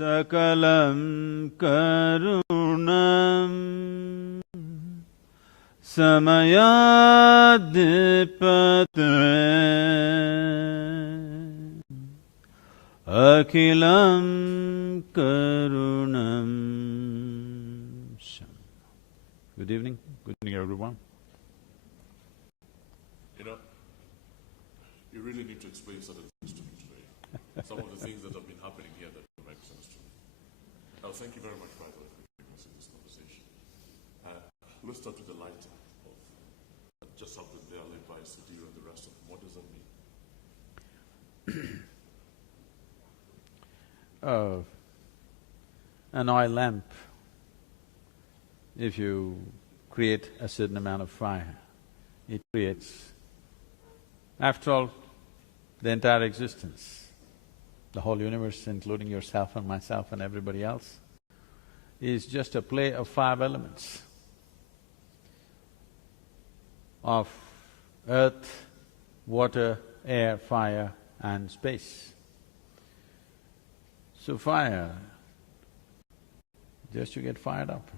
Sakalam karunam samayadipatre akilam karunam. Good evening. Good evening, everyone. You know, you really need to explain certain things to me today. Some of the things that have been happening here that don't make sense to me. Thank you very much, by the way, for joining us in this conversation. Let's start with the lighter of just happened there, led by Sadhguru and the rest of them. What does that mean? An oil lamp, if you create a certain amount of fire, it creates, after all, the entire existence, the whole universe, including yourself and myself and everybody else, is just a play of five elements of earth, water, air, fire and space. So fire, just to get fired up.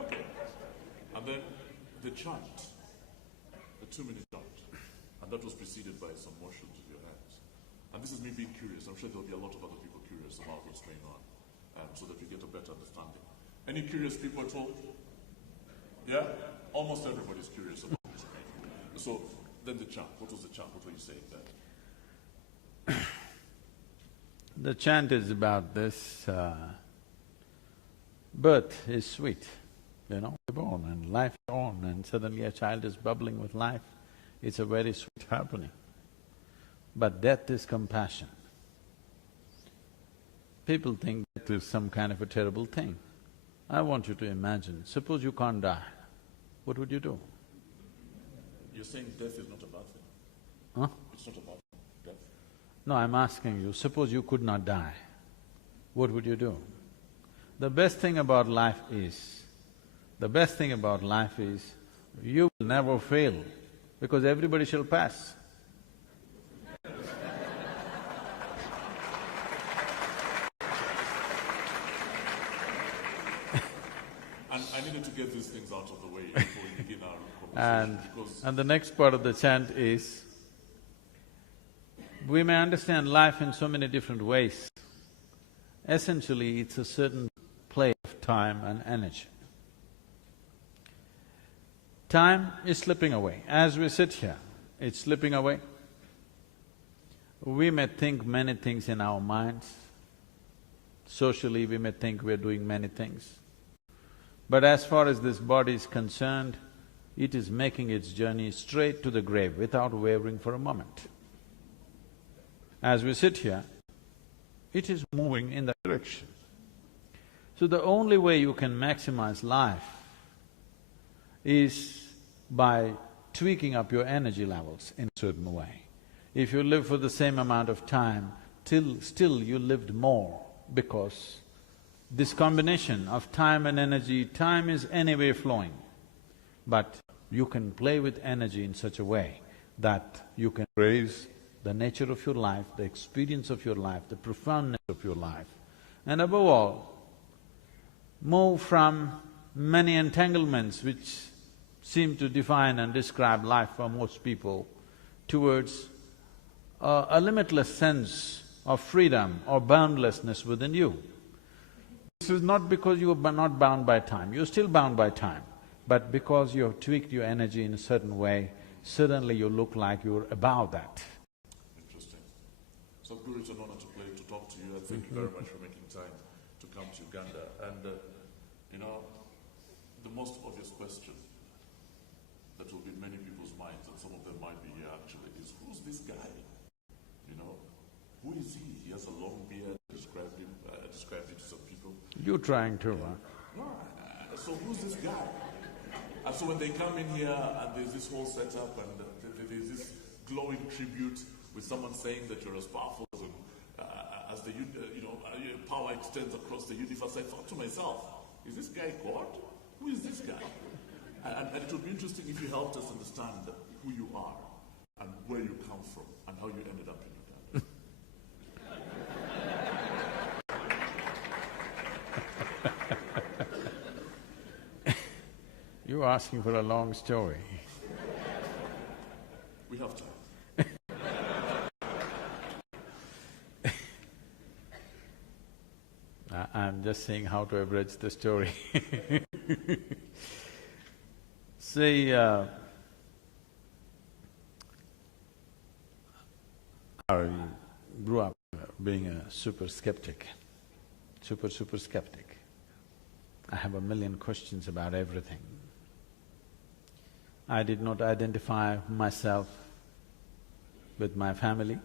Okay. And then the chant, the 2-minute chant, and that was preceded by some motions with your hands. And this is me being curious. I'm sure there'll be a lot of other people curious about what's going on, so that we get a better understanding. Any curious people at all? Yeah? Almost everybody's curious about this. So, then the chant. What was the chant? What were you saying there? The chant is about this, birth is sweet, you know, we're born and life is on and suddenly a child is bubbling with life. It's a very sweet happening. But death is compassion. People think death is some kind of a terrible thing. I want you to imagine, suppose you can't die, what would you do? You're saying death is not a bad thing? Huh? It's not a bad thing, death? No, I'm asking you, suppose you could not die, what would you do? The best thing about life is, you will never fail, because everybody shall pass. And I needed to get these things out of the way before we begin our conversation, And the next part of the chant is, we may understand life in so many different ways. Essentially, it's a certain play of time and energy. Time is slipping away. As we sit here, it's slipping away. We may think many things in our minds. Socially, we may think we're doing many things. But as far as this body is concerned, it is making its journey straight to the grave without wavering for a moment. As we sit here, it is moving in that direction. So the only way you can maximize life is by tweaking up your energy levels in a certain way. If you live for the same amount of time, still you lived more, because this combination of time and energy, time is anyway flowing, but you can play with energy in such a way that you can raise the nature of your life, the experience of your life, the profoundness of your life, and above all, move from many entanglements which seem to define and describe life for most people towards a limitless sense of freedom or boundlessness within you. This is not because you are not bound by time, you're still bound by time, but because you have tweaked your energy in a certain way, suddenly you look like you're above that. Interesting. Sadhguru, it's an honor to talk to you, and thank you very much for making time to come to Uganda. And you know, the most obvious question that will be in many people's minds, and some of them might be here actually, is who's this guy? You know, who is he? He has a long beard, described him to some people. You're trying to, huh? No, so who's this guy? And so when they come in here and there's this whole setup and there's this glowing tribute with someone saying that you're as powerful as the power extends across the universe, I thought to myself, is this guy God? Who is this guy? And it would be interesting if you helped us understand who you are and where you come from and how you ended up in Uganda. You're asking for a long story. We have time. I'm just saying how to abridge the story. See, I grew up being a super skeptic. Super skeptic. I have a million questions about everything. I did not identify myself with my family,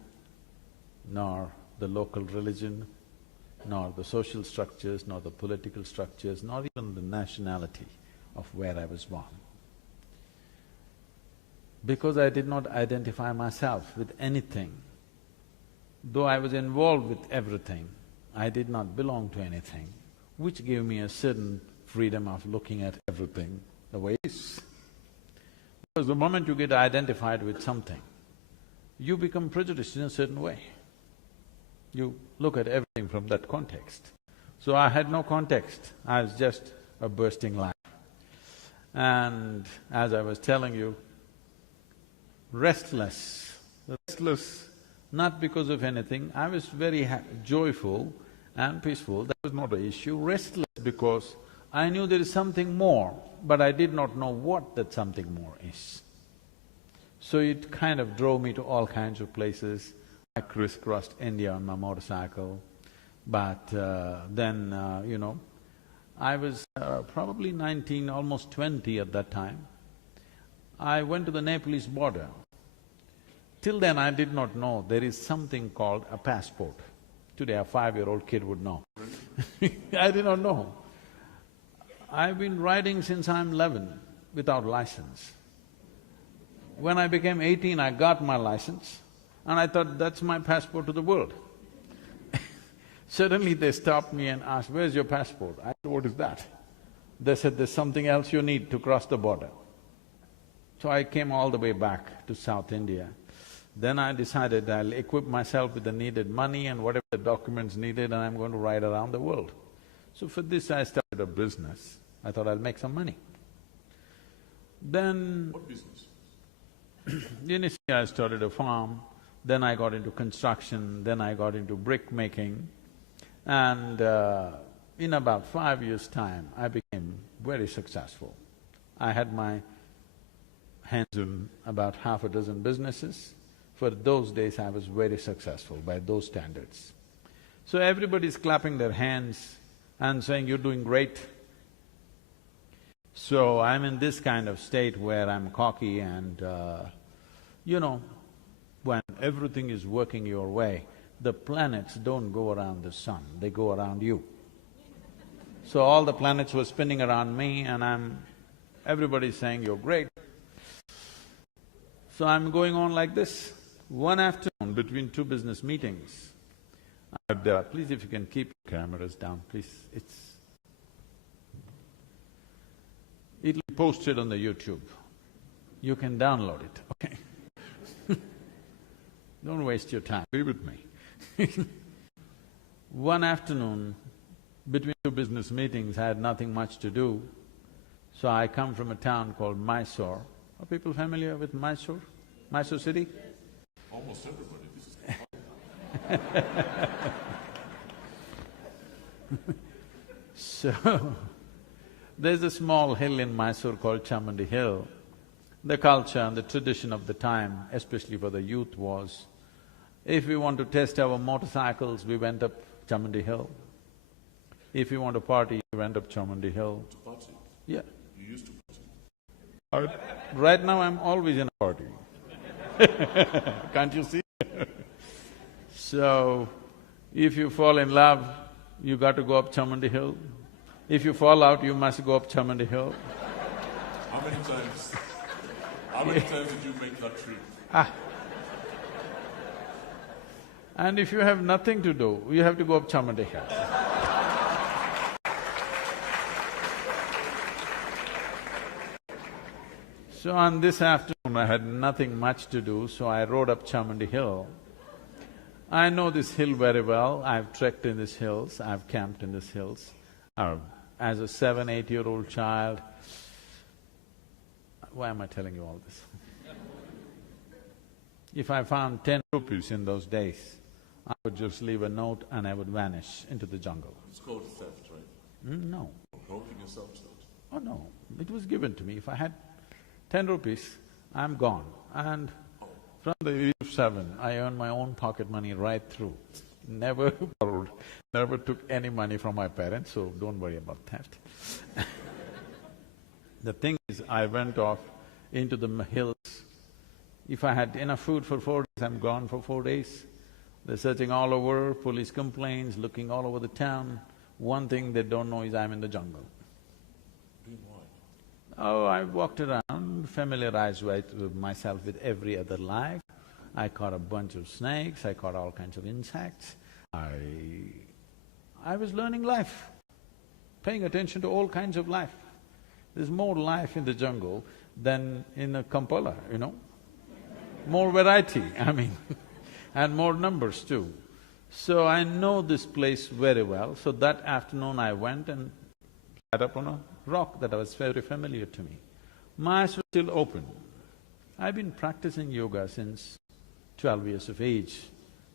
nor the local religion, nor the social structures, nor the political structures, nor even the nationality of where I was born. Because I did not identify myself with anything, though I was involved with everything, I did not belong to anything, which gave me a certain freedom of looking at everything the way it is. Because the moment you get identified with something, you become prejudiced in a certain way. You look at everything from that context. So I had no context, I was just a bursting life. And as I was telling you, restless not because of anything, I was very joyful and peaceful, that was not an issue. Restless because I knew there is something more, but I did not know what that something more is. So it kind of drove me to all kinds of places. I crisscrossed India on my motorcycle, but then, I was probably 19, almost 20 at that time. I went to the Nepalese border. Till then I did not know there is something called a passport. Today a 5-year-old kid would know. I did not know. I've been riding since I'm 11 without license. When I became 18, I got my license and I thought that's my passport to the world. Suddenly they stopped me and asked, "Where's your passport?" I said, "What is that?" They said, "There's something else you need to cross the border." So I came all the way back to South India. Then I decided I'll equip myself with the needed money and whatever the documents needed, and I'm going to ride around the world. So for this I started a business. I thought I'll make some money. Then… What business? Initially I started a farm, then I got into construction, then I got into brick making, and in about 5 years' time I became very successful. I had my hands on about half a dozen businesses. For those days I was very successful by those standards. So everybody's clapping their hands and saying, "You're doing great." So I'm in this kind of state where I'm cocky and when everything is working your way, the planets don't go around the sun, they go around you. So all the planets were spinning around me and everybody's saying, "You're great." So I'm going on like this. One afternoon, between two business meetings, please if you can keep your cameras down, please, it'll be posted on the YouTube. You can download it, okay? Don't waste your time, be with me. One afternoon, between two business meetings, I had nothing much to do, so I come from a town called Mysore. Are people familiar with Mysore? Mysore city? Almost everybody, this is… So, there's a small hill in Mysore called Chamandi Hill. The culture and the tradition of the time, especially for the youth, was if we want to test our motorcycles, we went up Chamandi Hill. If we want to party, we went up Chamandi Hill. To party? Yeah. You used to party? Right now I'm always in a party. Can't you see? So, if you fall in love, you got to go up Chamandi Hill. If you fall out, you must go up Chamandi Hill. How many times? How many times did you make that trip? And if you have nothing to do, you have to go up Chamandi Hill. So on this afternoon, I had nothing much to do, so I rode up Chamandi Hill. I know this hill very well, I've trekked in these hills, I've camped in these hills. As a 7, 8-year-old child, why am I telling you all this? If I found 10 rupees in those days, I would just leave a note and I would vanish into the jungle. It's called theft, right? No. Helping yourself to it. Oh no, it was given to me. If I had 10 rupees, I'm gone. And from the age of 7, I earned my own pocket money right through. Never borrowed, never took any money from my parents, so don't worry about theft. The thing is, I went off into the hills. If I had enough food for 4 days, I'm gone for 4 days. They're searching all over, police complaints, looking all over the town. One thing they don't know is I'm in the jungle. Doing what? Oh, I walked around, familiarized myself with every other life. I caught a bunch of snakes, I caught all kinds of insects. I was learning life, paying attention to all kinds of life. There's more life in the jungle than in a Kampala, you know. More variety, I mean, and more numbers too. So I know this place very well, so that afternoon I went and sat up on a rock that was very familiar to me. My eyes were still open. I've been practicing yoga since 12 years of age,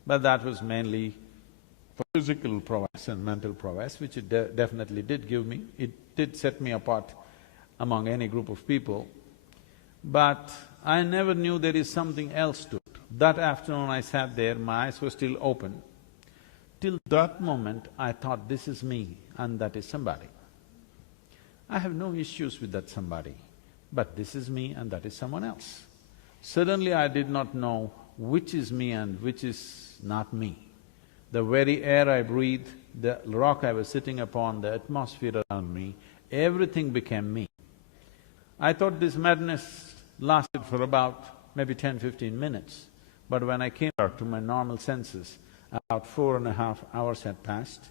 but that was mainly for physical prowess and mental prowess, which it definitely did give me. It did set me apart among any group of people, but I never knew there is something else to it. That afternoon I sat there, my eyes were still open. Till that moment, I thought, this is me and that is somebody. I have no issues with that somebody, but this is me and that is someone else. Suddenly I did not know which is me and which is not me. The very air I breathed, the rock I was sitting upon, the atmosphere around me, everything became me. I thought this madness lasted for about maybe 10–15 minutes, but when I came back to my normal senses, about 4.5 hours had passed.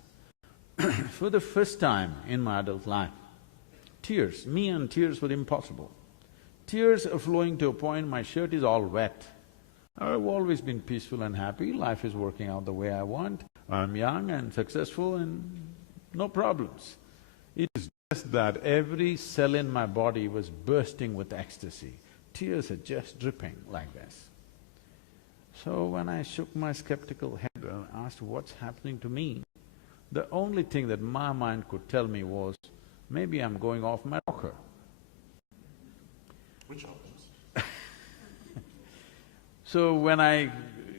For the first time in my adult life, tears, me and tears were impossible. Tears are flowing to a point my shirt is all wet. I've always been peaceful and happy, life is working out the way I want, I'm young and successful and no problems. It is just that every cell in my body was bursting with ecstasy. Tears are just dripping like this. So when I shook my skeptical head and asked what's happening to me, the only thing that my mind could tell me was, maybe I'm going off my rocker. Which happens? So when I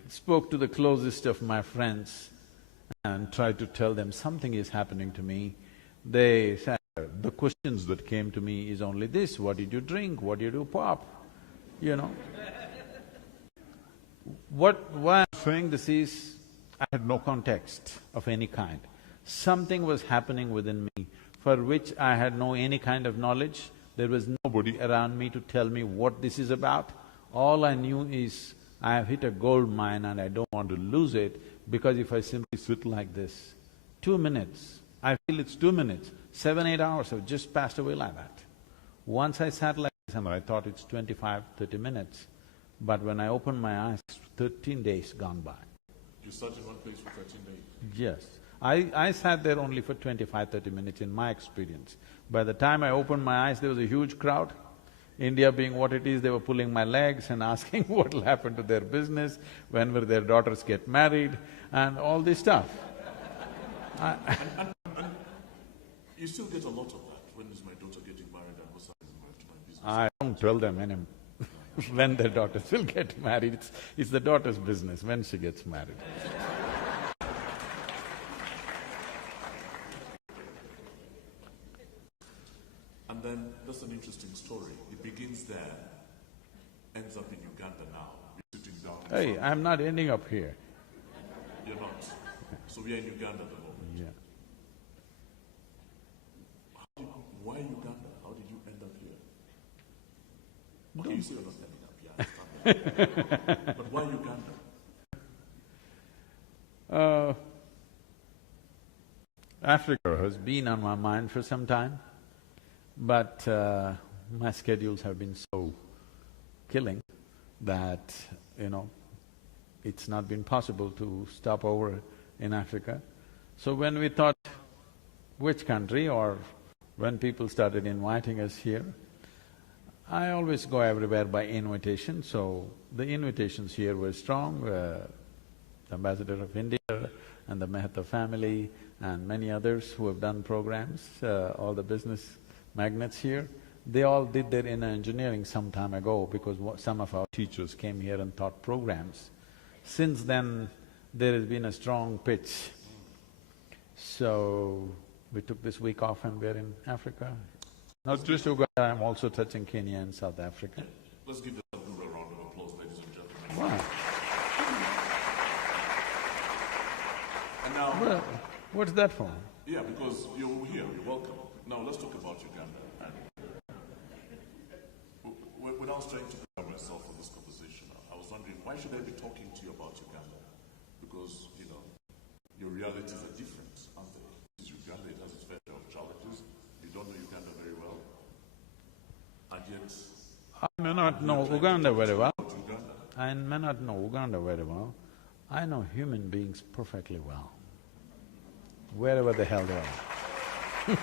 spoke to the closest of my friends and tried to tell them something is happening to me, they said, the questions that came to me is only this: what did you drink, what did you do pop, you know? Why I'm saying this is, I had no context of any kind. Something was happening within me for which I had no any kind of knowledge. There was nobody around me to tell me what this is about. All I knew is, I have hit a gold mine and I don't want to lose it, because if I simply sit like this, 2 minutes, I feel it's 2 minutes, 7–8 hours have just passed away like that. Once I sat like this and I thought it's 25–30 minutes, but when I opened my eyes, 13 days gone by. You sat in one place for 13 days? Yes. I sat there only for 25–30 minutes in my experience. By the time I opened my eyes, there was a huge crowd. India being what it is, they were pulling my legs and asking what will happen to their business, when will their daughters get married, and all this stuff. And you still get a lot of that. When is my daughter getting married and what's happening to my business? I don't tell them when their daughters will get married. It's the daughter's business when she gets married. And then, that's an interesting story. It begins there, ends up in Uganda now. You're sitting down. Hey, I'm not ending up here. You're not. So we are in Uganda at the moment. Yeah. Why Uganda? How did you end up here? Okay, you say you're not ending up here, I understand that. But why Uganda? Africa has been on my mind for some time, but my schedules have been so killing that, it's not been possible to stop over in Africa. So when we thought which country, or when people started inviting us here, I always go everywhere by invitation, so the invitations here were strong. The Ambassador of India and the Mehta family and many others who have done programs, all the business magnates here, they all did their inner engineering some time ago because some of our teachers came here and taught programs. Since then, there has been a strong pitch. So, we took this week off and we're in Africa. Not just Uganda, I'm also touching Kenya and South Africa. Let's give the Sadhguru a round of applause, ladies and gentlemen. Wow. And now… Well, what's that for? Yeah, because you're here, you're welcome. Now let's talk about Uganda. And when I was trying to prepare myself for this conversation, I was wondering, why should I be talking to you about Uganda? Because, you know, your realities are different, aren't they? This is Uganda, it has its fair share of challenges. You don't know Uganda very well. And yet… I may not know Uganda very well. Uganda. I may not know Uganda very well. I know human beings perfectly well, wherever the hell they are.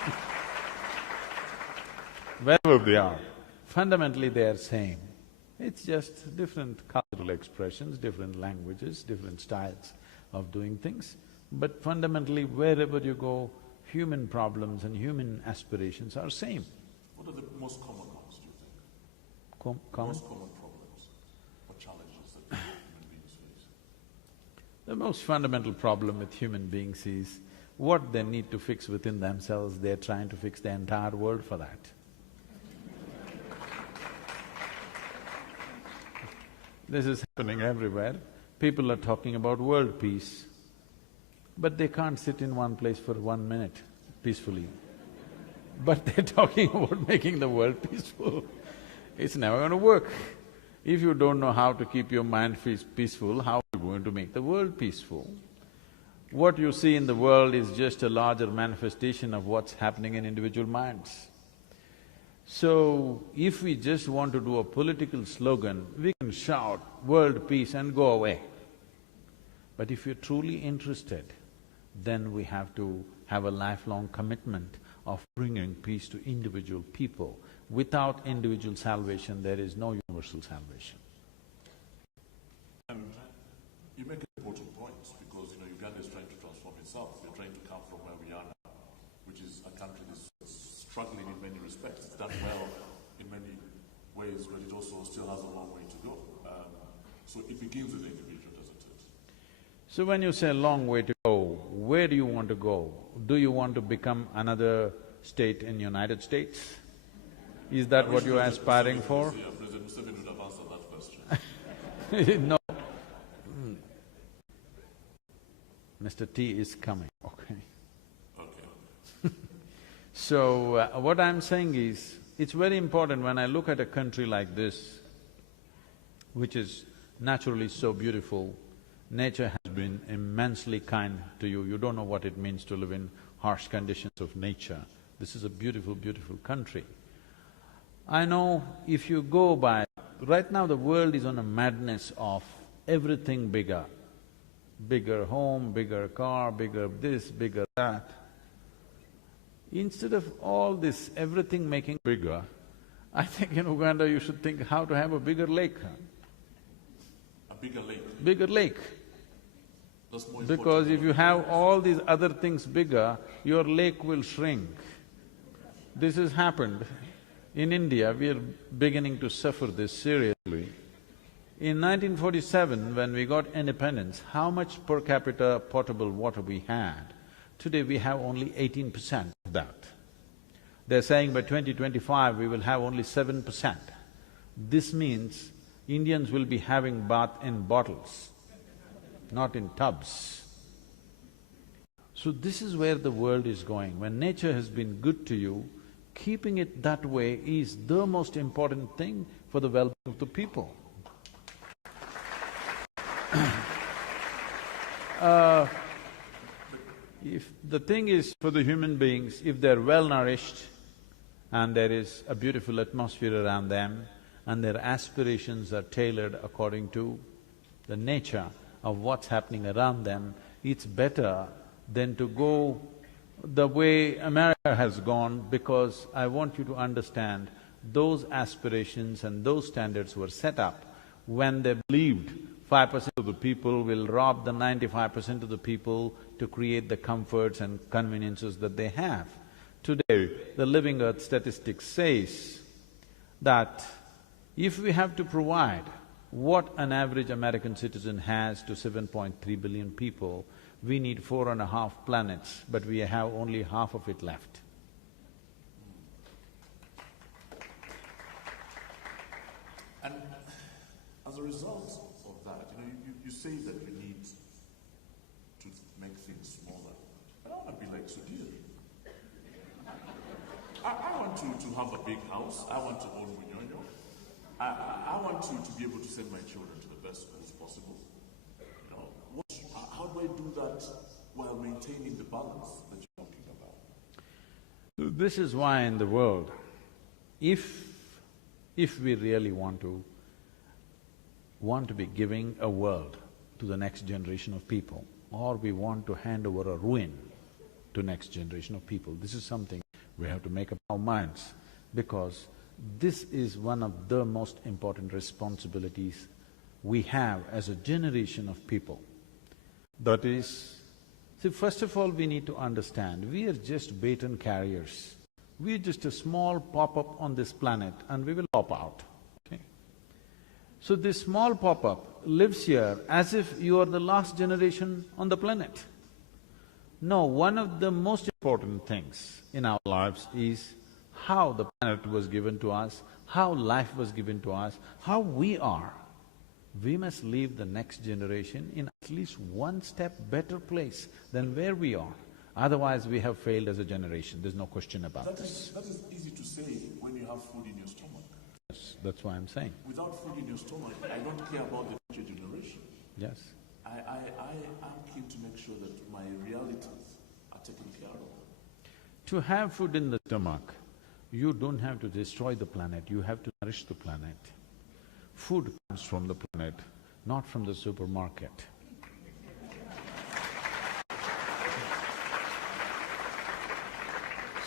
Wherever they are, fundamentally they are same. It's just different cultural expressions, different languages, different styles of doing things. But fundamentally, wherever you go, human problems and human aspirations are same. What are the most common ones, do you think? Common? Most common problems or challenges that human beings face? The most fundamental problem with human beings is what they need to fix within themselves, they're trying to fix the entire world for that. This is happening everywhere. People are talking about world peace, but they can't sit in one place for 1 minute peacefully. But they're talking about making the world peaceful. It's never going to work. If you don't know how to keep your mind peaceful, how are you going to make the world peaceful? What you see in the world is just a larger manifestation of what's happening in individual minds. So, if we just want to do a political slogan, we can shout world peace and go away. But if you're truly interested, then we have to have a lifelong commitment of bringing peace to individual people. Without individual salvation, there is no universal salvation. And you make important points because, you know, Uganda is trying to transform itself. We're trying to come from where we are now, which is a country that's struggling in many respects. It's done well in many ways, but it also still has a long way to go. So it begins with the individual, doesn't it? So when you say long way to go, where do you want to go? Do you want to become another state in United States? Is that what you're aspiring for? Yeah, President Museveni would have answered that question. No. Mr. T is coming, okay. Okay. So, what I'm saying is, it's very important when I look at a country like this, which is naturally so beautiful, nature has been immensely kind to you. You don't know what it means to live in harsh conditions of nature. This is a beautiful, beautiful country. I know if you go by… Right now the world is on a madness of everything bigger. Bigger home, bigger car, bigger this, bigger that. Instead of all this, everything making bigger, I think in Uganda you should think how to have a bigger lake. A bigger lake? Bigger lake. That's more Because if you have all these other things bigger, your lake will shrink. This has happened. In India, we are beginning to suffer this seriously. In 1947, when we got independence, how much per capita potable water we had? Today we have only 18% of that. They're saying by 2025 we will have only 7%. This means Indians will be having bath in bottles, not in tubs. So this is where the world is going. When nature has been good to you, keeping it that way is the most important thing for the well-being of the people. If the thing is for the human beings, if they're well-nourished and there is a beautiful atmosphere around them and their aspirations are tailored according to the nature of what's happening around them, it's better than to go the way America has gone, because I want you to understand, those aspirations and those standards were set up when they believed 5% of the people will rob the 95% of the people to create the comforts and conveniences that they have. Today, the Living Earth statistics says that if we have to provide what an average American citizen has to 7.3 billion people, we need 4.5 planets, but we have only half of it left. And as a result of that, you say that we need to make things smaller. I don't want to be like Sudhir. I want to have a big house. I want to own Munyonyo. I want to be able to send my children to the best schools possible. How do I do that while maintaining the balance that you're talking about? So this is why in the world, if we really want to be giving a world to the next generation of people, or we want to hand over a ruin to next generation of people, this is something we have to make up our minds, because this is one of the most important responsibilities we have as a generation of people. That is, see, first of all, we need to understand, we are just baton carriers. We are just a small pop-up on this planet and we will pop out, okay? So this small pop-up lives here as if you are the last generation on the planet. No, one of the most important things in our lives is how the planet was given to us, how life was given to us, how we are. We must leave the next generation in at least one step better place than where we are. Otherwise, we have failed as a generation, there's no question about this. That is easy to say when you have food in your stomach. Yes, that's why I'm saying. Without food in your stomach, I don't care about the future generation. Yes. I'm keen to make sure that my realities are taken care of. To have food in the stomach, you don't have to destroy the planet, you have to nourish the planet. Food comes from the planet, not from the supermarket.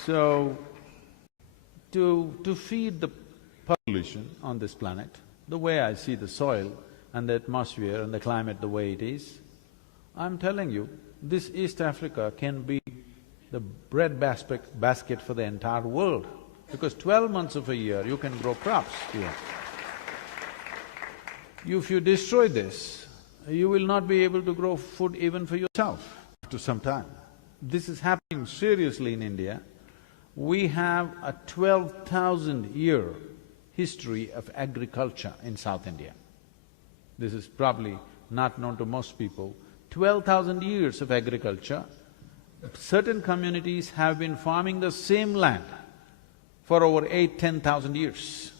So, to feed the population on this planet, the way I see the soil and the atmosphere and the climate the way it is, I'm telling you, this East Africa can be the bread basket for the entire world, because 12 months of a year you can grow crops here. If you destroy this, you will not be able to grow food even for yourself after some time. This is happening seriously in India. We have a 12,000-year history of agriculture in South India. This is probably not known to most people. 12,000 years of agriculture. Certain communities have been farming the same land for over 8,000–10,000 years.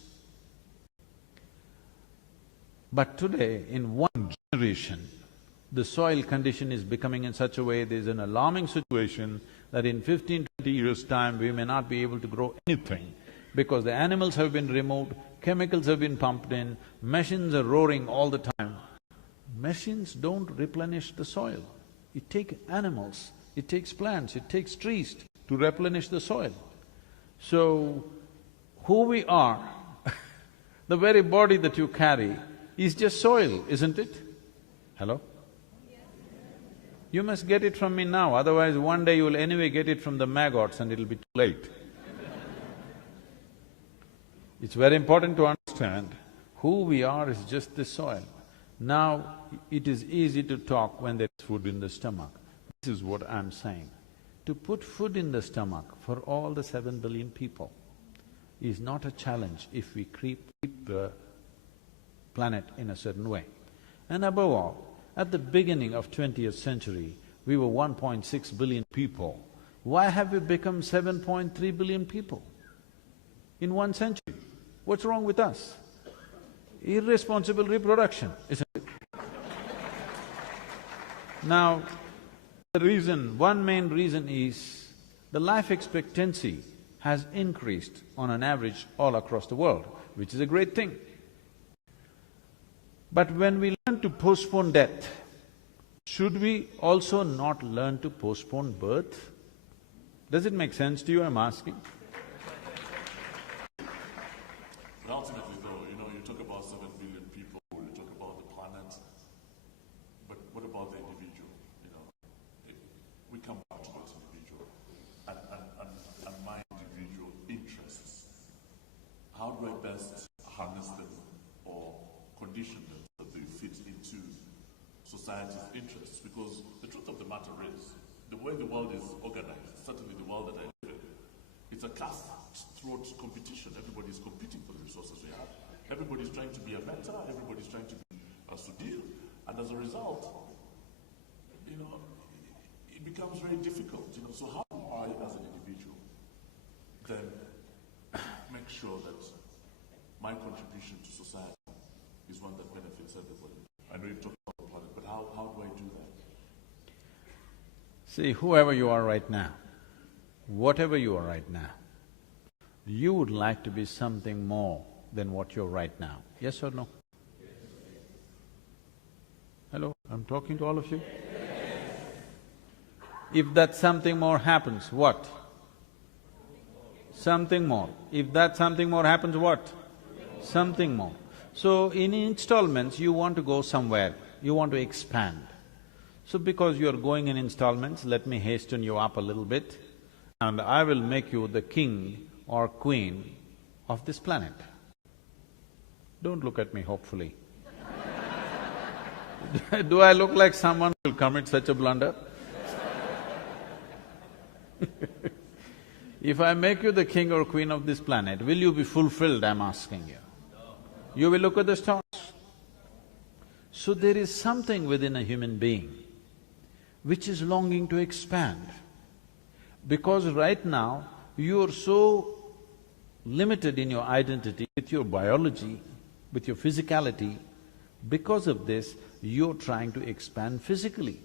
But today, in one generation, the soil condition is becoming in such a way, there's an alarming situation that in 15–20 years' time, we may not be able to grow anything because the animals have been removed, chemicals have been pumped in, machines are roaring all the time. Machines don't replenish the soil. It takes animals, it takes plants, it takes trees to replenish the soil. So, who we are, the very body that you carry is just soil, isn't it? Hello? You must get it from me now, otherwise one day you will anyway get it from the maggots and it'll be too late. It's very important to understand who we are is just this soil. Now, it is easy to talk when there's food in the stomach. This is what I'm saying. To put food in the stomach for all the 7 billion people is not a challenge if we keep the planet in a certain way. And above all, at the beginning of 20th century, we were 1.6 billion people. Why have we become 7.3 billion people in 1 century? What's wrong with us? Irresponsible reproduction, isn't it? Now, one main reason is the life expectancy has increased on an average all across the world, which is a great thing. But when we learn to postpone death, should we also not learn to postpone birth? Does it make sense to you, I'm asking? paradoxically though, you talk about 7 billion people, you talk about the planet, but what about the individual? We come back to that individual and my individual interests. How do I best harness them or condition them so that they fit into society's interests? Because the truth of the matter is, the way the world is organized, certainly the world that I live in, it's a cutthroat competition. Everybody's competing for the resources we have. Everybody's trying to be a mentor, everybody's trying to be a Sudhir, and as a result, it becomes very difficult. So how do I, as an individual, then make sure that my contribution to society is one that benefits everybody? I know you've talked about the planet, but how do I do that? See, whoever you are right now, whatever you are right now, you would like to be something more than what you're right now. Yes or no? Hello, I'm talking to all of you. If that something more happens, what? Something more. If that something more happens, what? Something more. So in installments, you want to go somewhere, you want to expand. So because you're going in installments, let me hasten you up a little bit, and I will make you the king or queen of this planet. Don't look at me hopefully. Do I look like someone who will commit such a blunder? If I make you the king or queen of this planet, will you be fulfilled, I'm asking you? You will look at the stars. So there is something within a human being which is longing to expand. Because right now, you are so limited in your identity, with your biology, with your physicality. Because of this, you're trying to expand physically.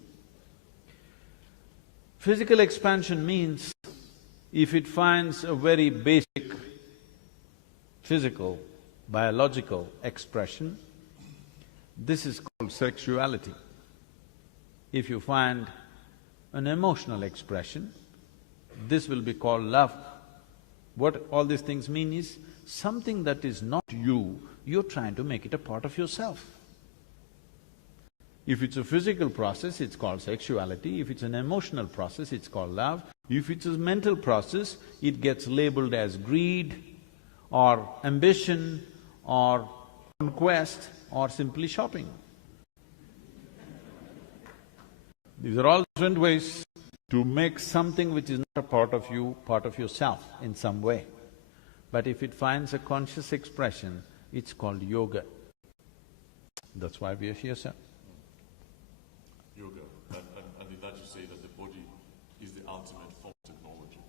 Physical expansion means, if it finds a very basic physical, biological expression, this is called sexuality. If you find an emotional expression, this will be called love. What all these things mean is, something that is not you, you're trying to make it a part of yourself. If it's a physical process, it's called sexuality. If it's an emotional process, it's called love. If it's a mental process, it gets labeled as greed or ambition or conquest or simply shopping. These are all different ways to make something which is not a part of you, part of yourself in some way. But if it finds a conscious expression, it's called yoga. That's why we are here, sir. Yoga, and in that you say that the body is the ultimate form of technology.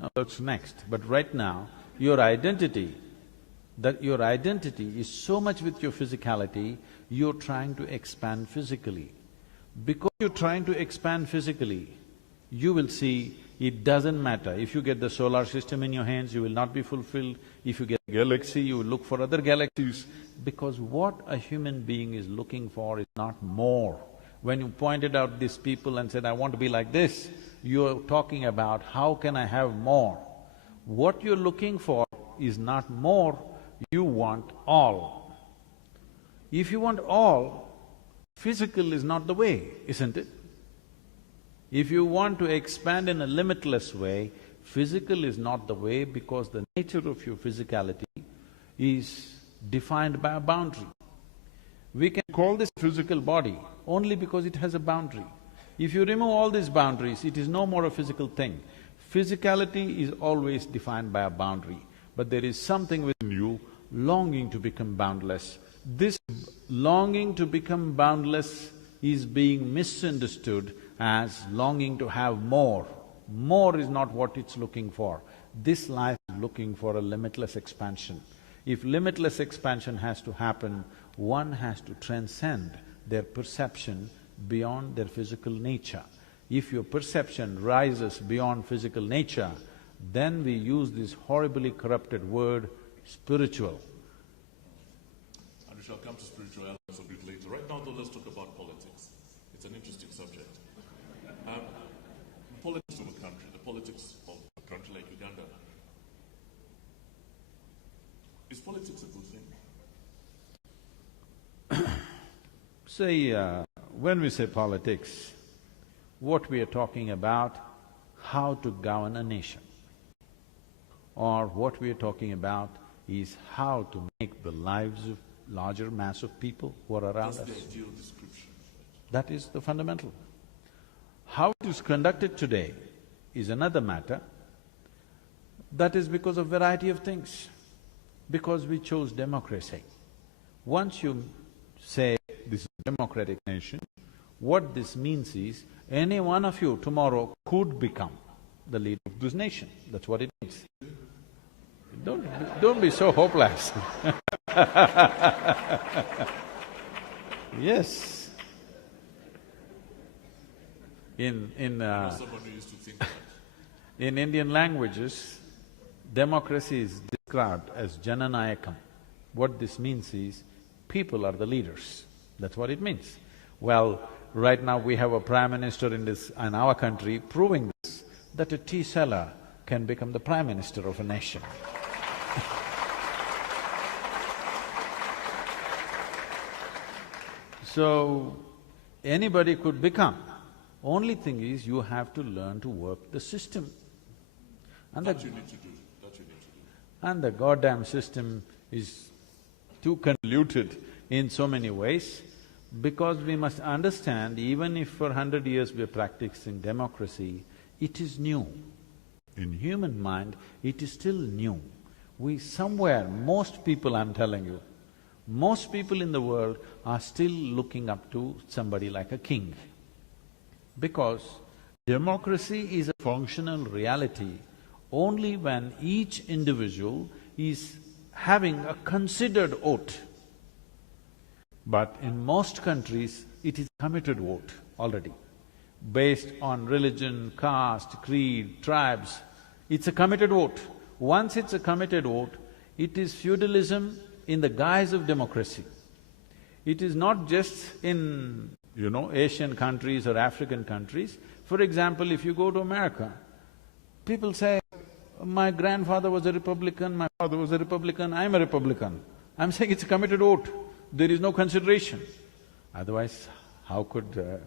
Now that's next. But right now, your identity is so much with your physicality, you're trying to expand physically. Because you're trying to expand physically, you will see it doesn't matter. If you get the solar system in your hands, you will not be fulfilled. If you get a galaxy, you will look for other galaxies. Because what a human being is looking for is not more. When you pointed out these people and said, I want to be like this, you're talking about how can I have more. What you're looking for is not more, you want all. If you want all, physical is not the way, isn't it? If you want to expand in a limitless way, physical is not the way, because the nature of your physicality is defined by a boundary. We can call this physical body only because it has a boundary. If you remove all these boundaries, it is no more a physical thing. Physicality is always defined by a boundary, but there is something within you longing to become boundless. This longing to become boundless is being misunderstood as longing to have more. More is not what it's looking for. This life is looking for a limitless expansion. If limitless expansion has to happen, one has to transcend their perception beyond their physical nature. If your perception rises beyond physical nature, then we use this horribly corrupted word, spiritual. And we shall come to spiritual elements a bit later. Right now though, let's talk about politics. It's an interesting subject. Politics of a country, the politics of a country like Uganda, is politics a good thing? See, when we say politics, what we are talking about, how to govern a nation. Or what we are talking about is how to make the lives of larger mass of people who are around us. That's the ideal description. That is the fundamental. How it is conducted today is another matter. That is because of variety of things. Because we chose democracy. Once you say this is a democratic nation, what this means is any one of you tomorrow could become the leader of this nation. That's what it means. Don't be so hopeless. Yes. Someone who used to think that. In Indian languages, democracy is described as Jananayakam. What this means is, people are the leaders. That's what it means. Well, right now we have a prime minister in our country proving this, that a tea seller can become the prime minister of a nation. So, anybody could become. Only thing is, you have to learn to work the system. And That you need to do. And the goddamn system is too convoluted in so many ways, because we must understand, even if for 100 years we are practicing democracy, it is new. In human mind, it is still new. Most people, I'm telling you, most people in the world are still looking up to somebody like a king. Because democracy is a functional reality only when each individual is having a considered vote. But in most countries, it is committed vote already, based on religion, caste, creed, tribes. It's a committed vote. Once it's a committed vote, it is feudalism in the guise of democracy. It is not just in, Asian countries or African countries. For example, if you go to America, people say, my grandfather was a Republican, my father was a Republican, I'm a Republican. I'm saying it's a committed vote. There is no consideration. Otherwise, how could…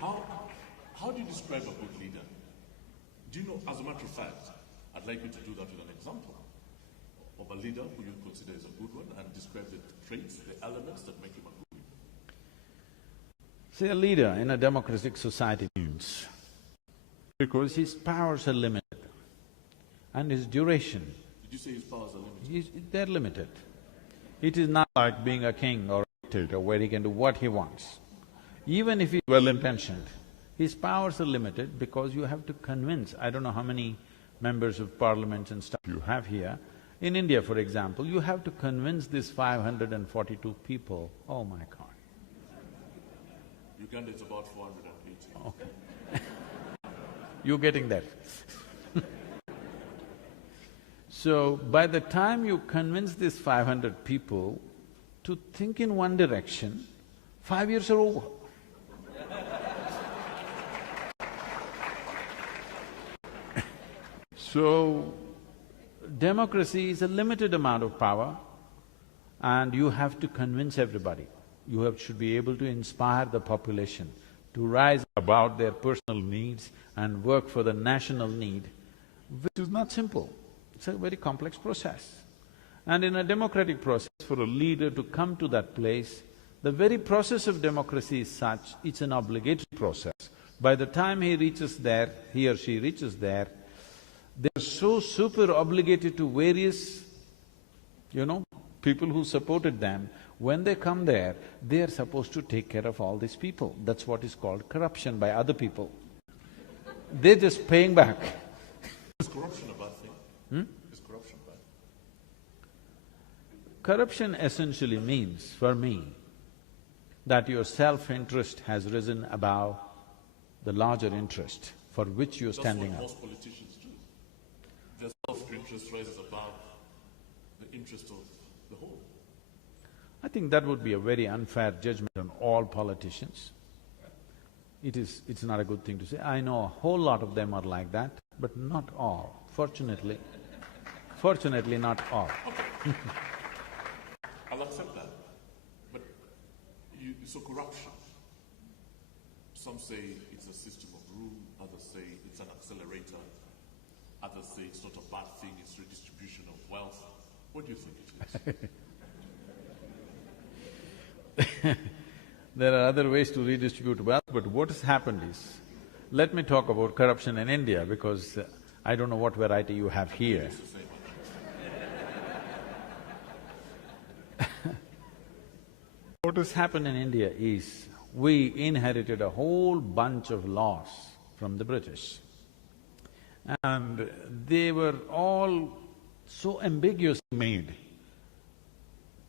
How do you describe a good leader? Do you know, as a matter of fact, I'd like you to do that with an example of a leader who you consider is a good one, and describe the traits, the elements that make him a good leader. See, a leader in a democratic society means, because his powers are limited and his duration… Did you say his powers are limited? They're limited. It is not like being a king or a dictator where he can do what he wants. Even if he's well-intentioned, his powers are limited because you have to convince… I don't know how many members of parliament and stuff you have here. In India, for example, you have to convince these 542 people, oh my God. Uganda, it's about 480. Okay. You're getting that. So, by the time you convince these 500 people to think in one direction, 5 years are over. So, democracy is a limited amount of power, and you have to convince everybody. Should be able to inspire the population to rise above their personal needs and work for the national need, which is not simple. It's a very complex process. And in a democratic process, for a leader to come to that place, the very process of democracy is such, it's an obligatory process. By the time he reaches there, he or she reaches there, they're so super obligated to various, people who supported them. When they come there, they are supposed to take care of all these people. That's what is called corruption by other people. They're just paying back. Is corruption a bad thing? Is corruption bad? Corruption essentially means, for me, that your self-interest has risen above the larger interest for which you're standing up. That's what most politicians do. Their self-interest rises above the interest of the whole. I think that would be a very unfair judgment on all politicians. It's not a good thing to say. I know a whole lot of them are like that, but not all, fortunately. Unfortunately, not all. Okay. I'll accept that. But so corruption. Some say it's a system of rule, others say it's an accelerator, others say it's not a bad thing, it's redistribution of wealth. What do you think it is? There are other ways to redistribute wealth, but what has happened is, let me talk about corruption in India because I don't know what variety you have here. What has happened in India is, we inherited a whole bunch of laws from the British. And they were all so ambiguously made,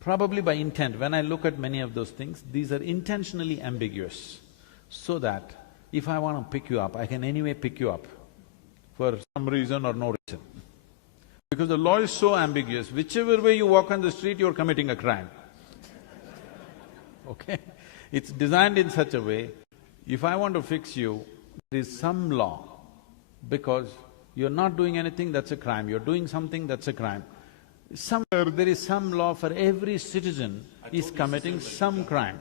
probably by intent. When I look at many of those things, these are intentionally ambiguous, so that if I want to pick you up, I can anyway pick you up for some reason or no reason. Because the law is so ambiguous, whichever way you walk on the street, you're committing a crime. Okay? It's designed in such a way, if I want to fix you, there is some law, because you're not doing anything, that's a crime, you're doing something, that's a crime. Somewhere there is some law for every citizen is committing some crime.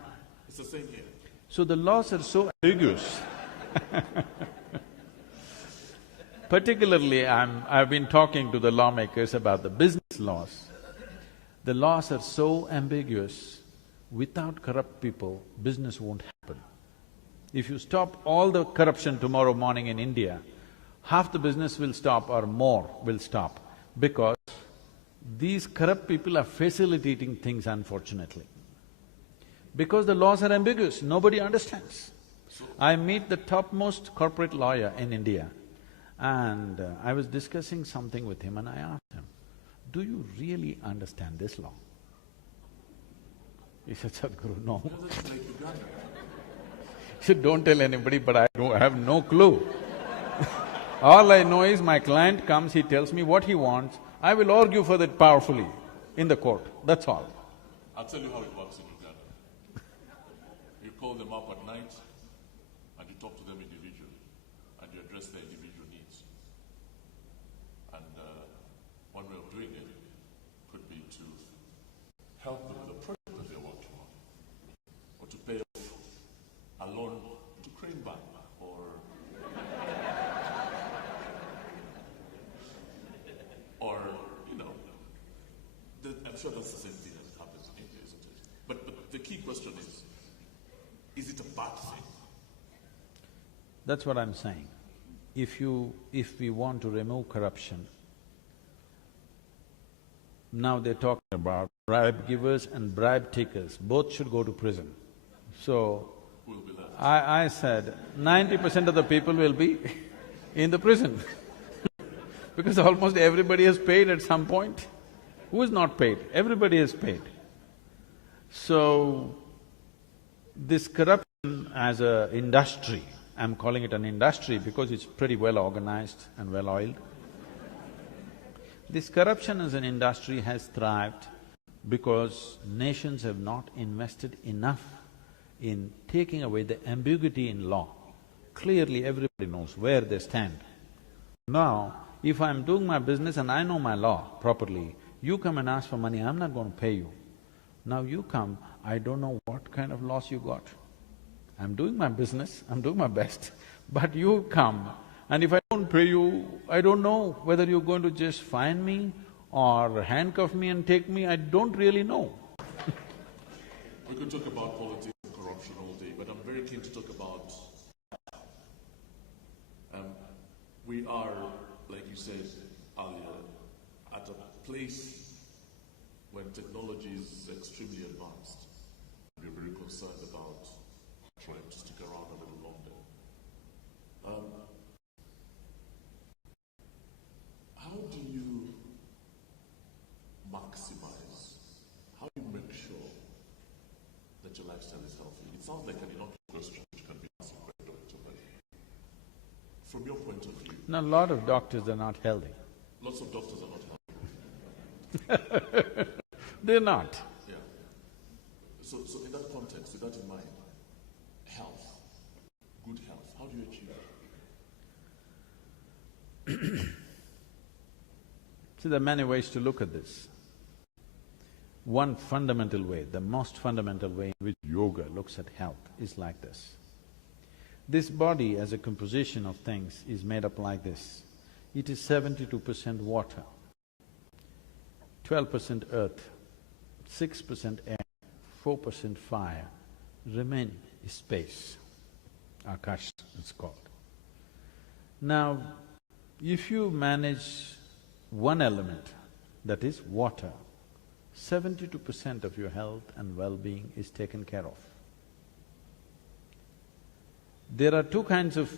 It's the same here. So the laws are so ambiguous. Particularly, I've been talking to the lawmakers about the business laws. The laws are so ambiguous, without corrupt people, business won't happen. If you stop all the corruption tomorrow morning in India, half the business will stop or more will stop, because these corrupt people are facilitating things, unfortunately. Because the laws are ambiguous, nobody understands. I meet the topmost corporate lawyer in India, and I was discussing something with him and I asked him, "Do you really understand this law?" He said, "Sadhguru, no." He said, "Don't tell anybody, but I have no clue." All I know is my client comes, he tells me what he wants, I will argue for that powerfully in the court, that's all. I'll tell you how it works in Uganda. You call them up at night and you talk to them individually and you address their individual needs. And one way of doing it could be to help them with a project that they're working on, or to pay off a loan to Crane Bank, or, you know, I'm sure that's the same thing that happens in India, isn't it? But the key question is it a bad thing? That's what I'm saying. If we want to remove corruption, now they're talking about bribe givers and bribe takers, both should go to prison. So, who will be left? I said 90% of the people will be in the prison because almost everybody has paid at some point. Who is not paid? Everybody has paid. So, this corruption as an industry, I'm calling it an industry because it's pretty well organized and well oiled. This corruption as an industry has thrived because nations have not invested enough in taking away the ambiguity in law. Clearly everybody knows where they stand. Now, if I'm doing my business and I know my law properly, you come and ask for money, I'm not going to pay you. Now you come, I don't know what kind of loss you got. I'm doing my business, I'm doing my best, but you come, and if I don't pay you, I don't know whether you're going to just fine me or handcuff me and take me, I don't really know. We could talk about politics and corruption all day, but I'm very keen to talk about… we are, like you said earlier, at a place when technology is extremely advanced. We're very concerned about trying to stick around a little longer. How do you maximize, how do you make sure that your lifestyle is healthy? It sounds like an innocuous question which can be answered by a doctor, but from your point of view… Now, a lot of doctors are not healthy. Lots of doctors are not healthy. They're not. Yeah. So in that context, with that in mind, health, good health, how do you achieve it? See, there are many ways to look at this. One fundamental way, the most fundamental way in which yoga looks at health is like this. This body as a composition of things is made up like this. It is 72% water, 12% earth, 6% air, 4% fire, remaining is space, Akash it's called. Now, if you manage one element, that is water, 72% of your health and well-being is taken care of. There are two kinds of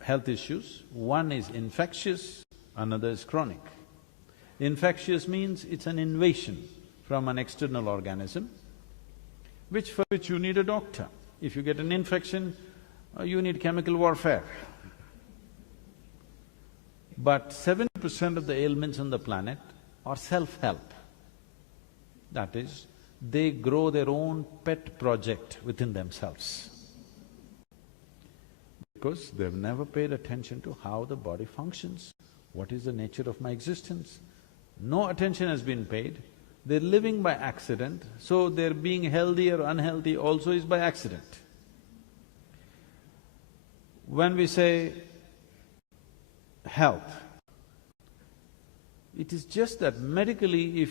health issues. One is infectious, another is chronic. Infectious means it's an invasion from an external organism, for which you need a doctor. If you get an infection, you need chemical warfare. But 70% of the ailments on the planet are self-help. That is, they grow their own pet project within themselves because they've never paid attention to how the body functions, what is the nature of my existence. No attention has been paid, they're living by accident, so their being healthy or unhealthy also is by accident. When we say health, it is just that medically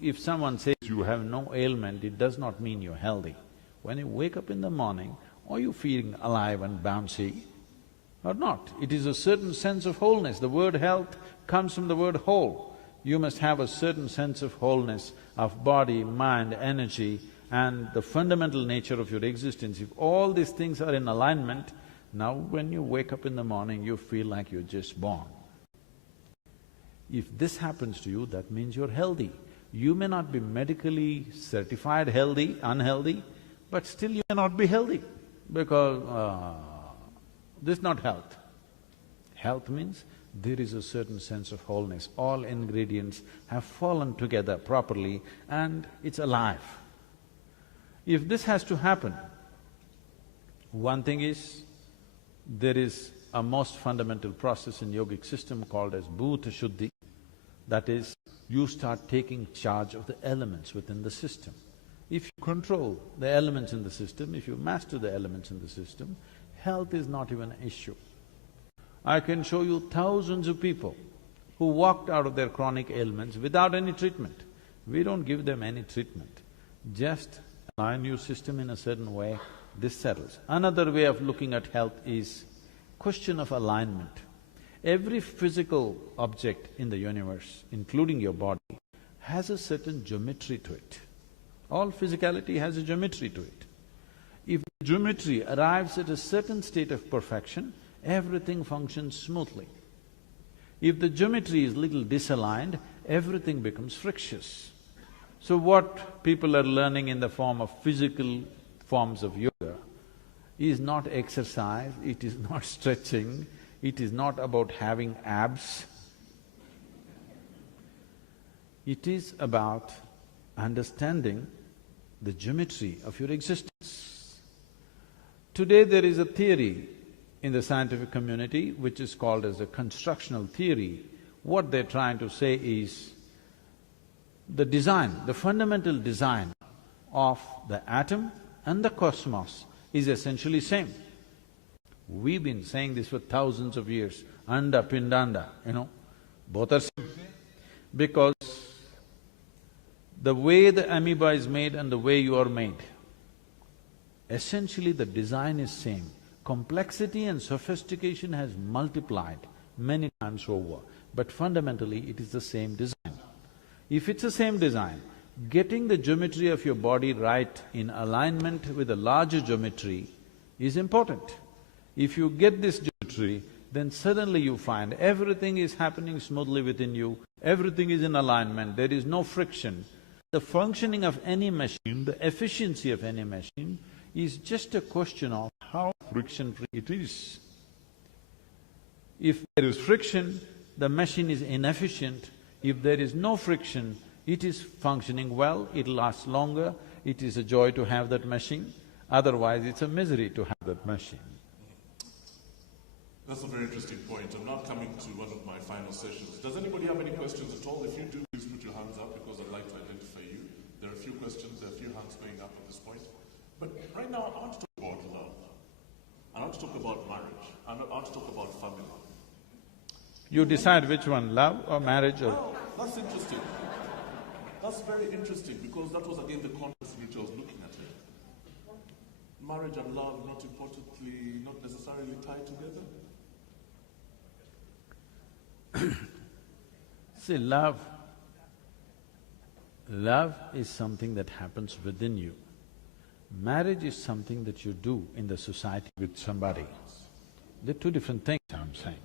if someone says you have no ailment, it does not mean you're healthy. When you wake up in the morning, are you feeling alive and bouncy or not? It is a certain sense of wholeness. The word health comes from the word whole. You must have a certain sense of wholeness of body, mind, energy and the fundamental nature of your existence. If all these things are in alignment, now when you wake up in the morning, you feel like you're just born. If this happens to you, that means you're healthy. You may not be medically certified healthy, unhealthy, but still you may not be healthy because this is not health. Health means there is a certain sense of wholeness. All ingredients have fallen together properly and it's alive. If this has to happen, one thing is, there is a most fundamental process in yogic system called as bhuta shuddhi. That is, you start taking charge of the elements within the system. If you control the elements in the system, if you master the elements in the system, health is not even an issue. I can show you thousands of people who walked out of their chronic ailments without any treatment. We don't give them any treatment, just align your system in a certain way, this settles. Another way of looking at health is question of alignment. Every physical object in the universe, including your body, has a certain geometry to it. All physicality has a geometry to it. If the geometry arrives at a certain state of perfection, everything functions smoothly. If the geometry is little disaligned, everything becomes frictious. So what people are learning in the form of physical forms of yoga is not exercise, it is not stretching, it is not about having abs. It is about understanding the geometry of your existence. Today there is a theory in the scientific community which is called as a constructional theory. What they're trying to say is the design, the fundamental design of the atom and the cosmos is essentially same. We've been saying this for thousands of years, anda, pindanda, both are same. Because the way the amoeba is made and the way you are made, essentially the design is same. Complexity and sophistication has multiplied many times over, but fundamentally it is the same design. If it's the same design, getting the geometry of your body right in alignment with a larger geometry is important. If you get this geometry, then suddenly you find everything is happening smoothly within you, everything is in alignment, there is no friction. The functioning of any machine, the efficiency of any machine is just a question of how friction-free it is. If there is friction, the machine is inefficient. If there is no friction, it is functioning well, it lasts longer, it is a joy to have that machine, otherwise it's a misery to have that machine. That's a very interesting point. I'm now coming to one of my final sessions. Does anybody have any questions at all? If you do, please put your hands up because I'd like to identify you. There are a few questions, there are a few hands going up at this point. But right now, I want to talk about love. I want to talk about marriage. I want to talk about family. You decide which one, love or marriage or… Well, that's interesting. That's very interesting because that was again the context in which I was looking at it. Marriage and love, not importantly, not necessarily tied together. See, love is something that happens within you. Marriage is something that you do in the society with somebody. They're two different things, I'm saying.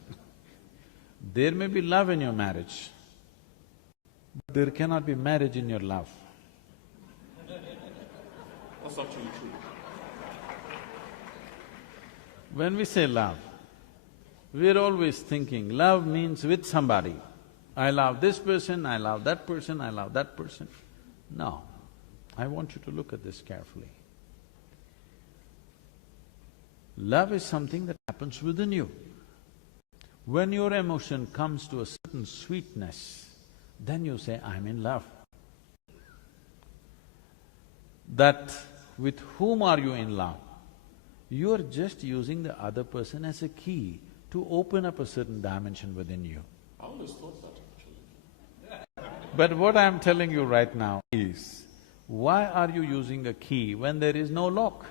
There may be love in your marriage, but there cannot be marriage in your love. That's actually true. When we say love, we're always thinking love means with somebody. I love this person, I love that person, I love that person. No, I want you to look at this carefully. Love is something that happens within you. When your emotion comes to a certain sweetness, then you say, I'm in love. That with whom are you in love? You are just using the other person as a key to open up a certain dimension within you. I always thought that actually. But what I'm telling you right now is, why are you using a key when there is no lock?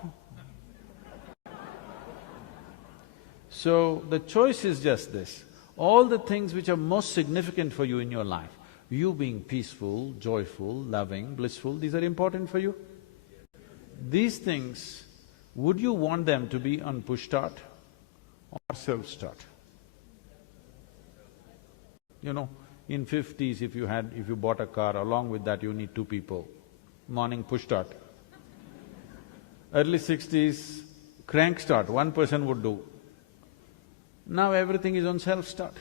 So, the choice is just this. All the things which are most significant for you in your life, you being peaceful, joyful, loving, blissful, these are important for you? These things, would you want them to be on push-start or self-start? You know, in 50s if you bought a car, along with that you need two people. Morning push-start. Early 60s, crank-start, one person would do. Now everything is on self-start.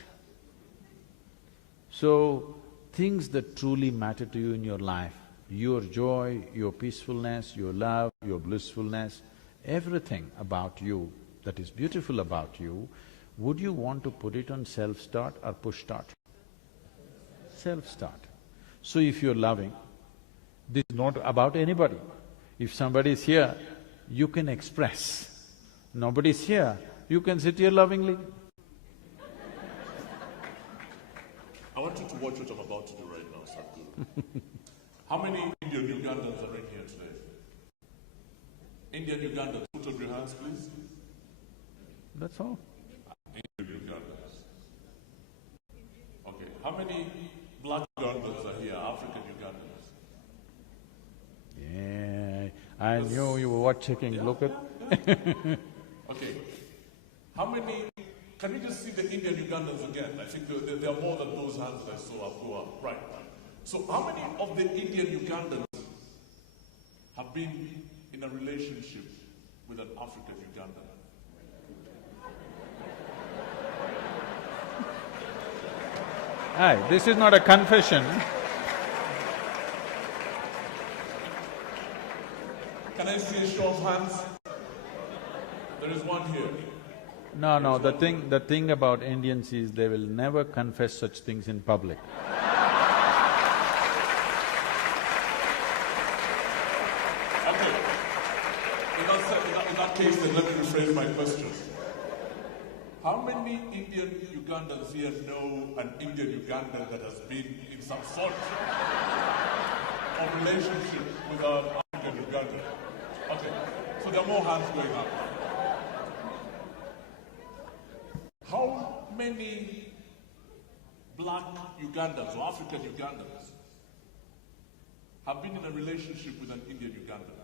So, things that truly matter to you in your life, your joy, your peacefulness, your love, your blissfulness, everything about you that is beautiful about you, would you want to put it on self-start or push-start? Self-start. So if you're loving, this is not about anybody. If somebody is here, you can express. Nobody's here, you can sit here lovingly. I want you to watch what I'm about to do right now, Sadhguru. How many Indian Ugandans are in here today? Indian Ugandans, put up your hands, please. That's all. Indian Ugandans. Okay, how many black Ugandans are here, African Ugandans? Yeah, I knew you were checking, look at… Okay, how many… Can we just see the Indian Ugandans again? I think there are more than those hands that I saw up go up. Right. So how many of the Indian Ugandans have been in a relationship with an African Ugandan? Aye, this is not a confession. Can I see a show of hands? There is one here. No, the thing about Indians is they will never confess such things in public. Okay. In that case, then let me rephrase my question. How many Indian Ugandans here know an Indian Ugandan that has been in some sort of relationship with an African Ugandan? Okay, so there are more hands going up. How many black Ugandans or African Ugandans have been in a relationship with an Indian Ugandan?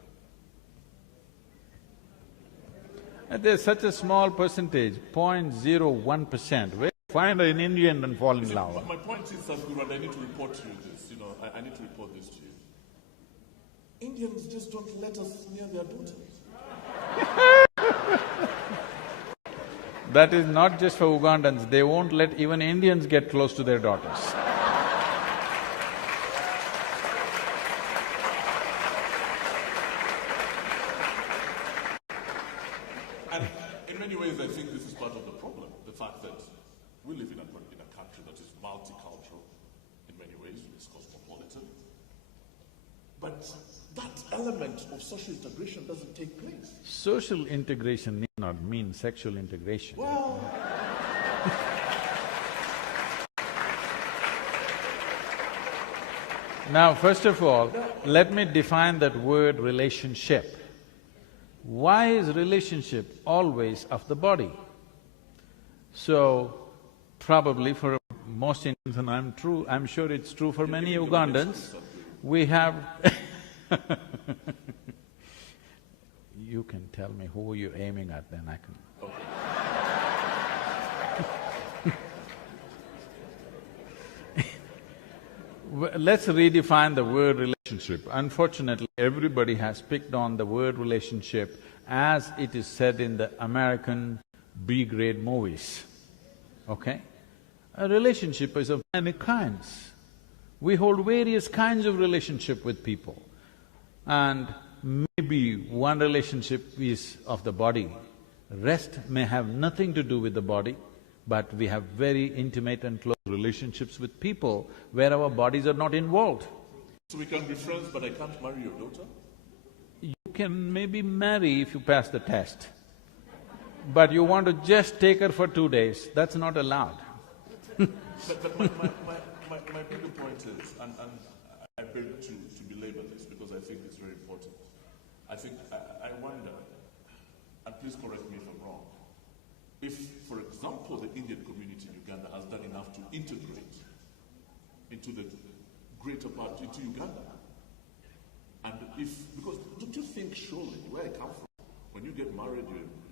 And there's such a small percentage, 0.01%. Where find an Indian and fall in love. My point is, Sadhguru, and I need to report to you this, I need to report this to you. Indians just don't let us near their daughters. That is not just for Ugandans, they won't let even Indians get close to their daughters. And in many ways, I think this is part of the problem. The fact that we live in a country that is multicultural in many ways, it's cosmopolitan. But that element of social integration doesn't take place. Social integration need not mean sexual integration. Well… Now, first of all, let me define that word relationship. Why is relationship always of the body? So, probably for most Indians, and I'm sure it's true for many Ugandans, we have You can tell me who you're aiming at, then I can… Let's redefine the word relationship. Unfortunately, everybody has picked on the word relationship as it is said in the American B-grade movies, okay? A relationship is of many kinds. We hold various kinds of relationship with people. And maybe one relationship is of the body, rest may have nothing to do with the body, but we have very intimate and close relationships with people where our bodies are not involved. So we can be friends, but I can't marry your daughter? You can maybe marry if you pass the test, but you want to just take her for 2 days, that's not allowed. But my bigger point is, and I beg to belabor this because I think it's very important. I wonder, and please correct me if I'm wrong, if, for example, the Indian community in Uganda has done enough to integrate into the greater part, into Uganda. And because don't you think surely, where I come from, when you get married,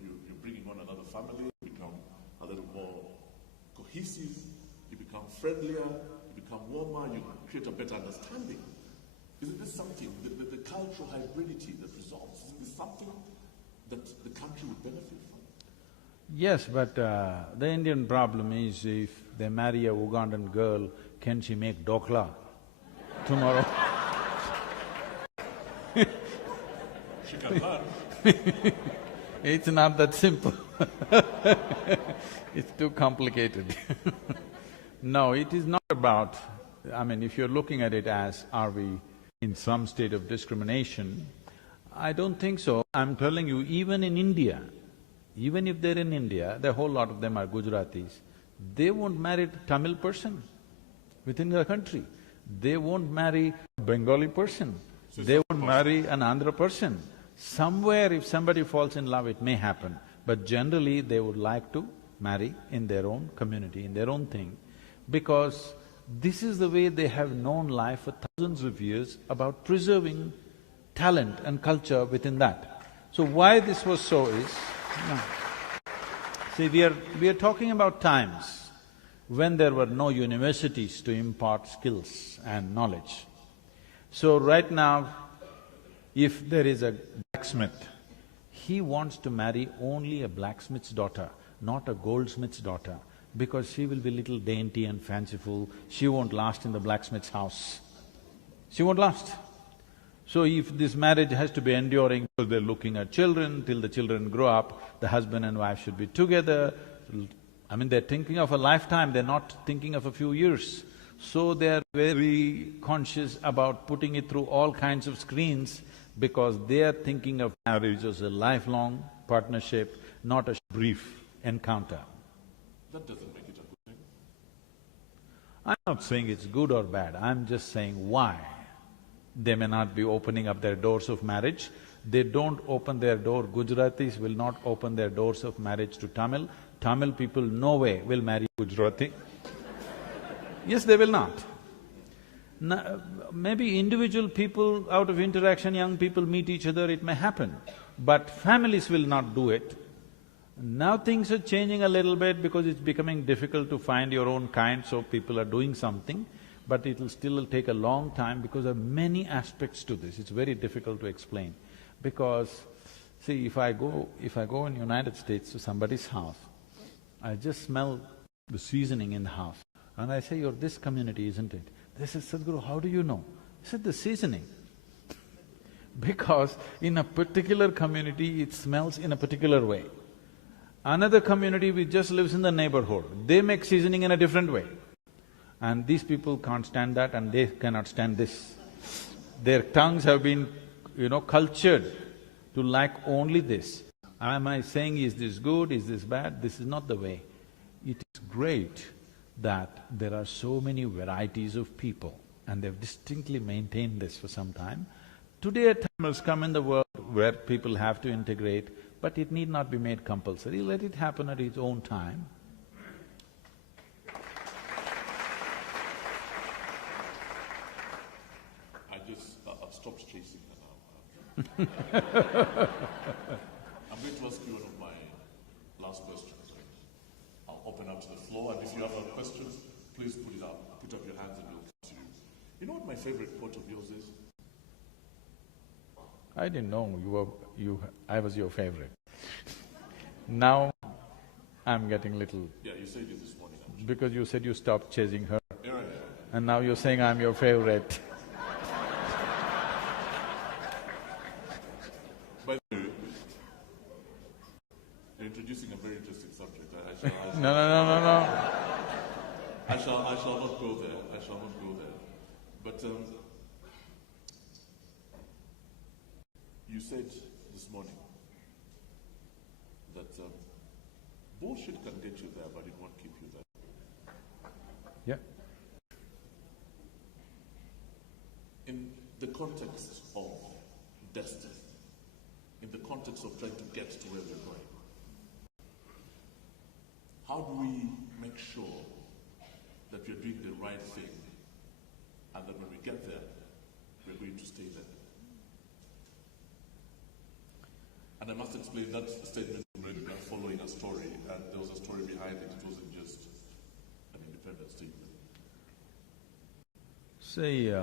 you're bringing on another family, you become a little more cohesive, you become friendlier, you become warmer, you create a better understanding. Isn't this something, the cultural hybridity that results, isn't this something that the country would benefit from? Yes, but the Indian problem is if they marry a Ugandan girl, can she make dokla tomorrow? She can learn. It's not that simple. It's too complicated. No, it is not about… I mean, if you're looking at it as, are we in some state of discrimination, I don't think so. I'm telling you, even in India, even if they're in India, the whole lot of them are Gujaratis, they won't marry a Tamil person within the country. They won't marry a Bengali person. They won't marry an Andhra person. Somewhere if somebody falls in love, it may happen, but generally they would like to marry in their own community, in their own thing, because this is the way they have known life for thousands of years about preserving talent and culture within that. So why this was so is… No. See, we are talking about times when there were no universities to impart skills and knowledge. So right now, if there is a blacksmith, he wants to marry only a blacksmith's daughter, not a goldsmith's daughter, because she will be little dainty and fanciful, she won't last in the blacksmith's house. She won't last. So if this marriage has to be enduring, because they're looking at children, till the children grow up, the husband and wife should be together. I mean, they're thinking of a lifetime, they're not thinking of a few years. So they're very conscious about putting it through all kinds of screens because they are thinking of marriage as a lifelong partnership, not a brief encounter. That doesn't make it a good thing. I'm not saying it's good or bad, I'm just saying why. They may not be opening up their doors of marriage. They don't open their door, Gujaratis will not open their doors of marriage to Tamil. Tamil people no way will marry Gujarati. Yes, they will not. Maybe individual people, out of interaction, young people meet each other, it may happen, but families will not do it. Now things are changing a little bit because it's becoming difficult to find your own kind, so people are doing something, but it'll still take a long time because there are many aspects to this. It's very difficult to explain. Because, see, if I go in United States to somebody's house, I just smell the seasoning in the house, and I say, "You're this community, isn't it?" They said, "Sadhguru, how do you know?" I said, "The seasoning." Because in a particular community, it smells in a particular way. Another community which just lives in the neighborhood, they make seasoning in a different way. And these people can't stand that and they cannot stand this. Their tongues have been, cultured to like only this. Am I saying, is this good, is this bad? This is not the way. It is great that there are so many varieties of people and they've distinctly maintained this for some time. Today a time has come in the world where people have to integrate, but it need not be made compulsory, let it happen at its own time. I've stopped chasing her now. I'm going to ask you one of my last questions. I'll open up to the floor, and if you have questions, please put it up. Put up your hands and we'll come to you. You know what my favorite quote of yours is? I didn't know I was your favorite. Now, I'm getting little… Yeah, you said it this morning. Because you said you stopped chasing her. Yeah, right. And now you're saying I'm your favorite. By the way, you're introducing a very interesting subject. No. I shall not go there. But you said this morning that bullshit can get you there, but it won't keep you there. Yeah. In the context of destiny, in the context of trying to get to where we're going, how do we make sure that we're doing the right thing and that when we get there, we're going to stay there? And I must explain that statement made by following a story, and there was a story behind it. It wasn't just an independent statement. Say,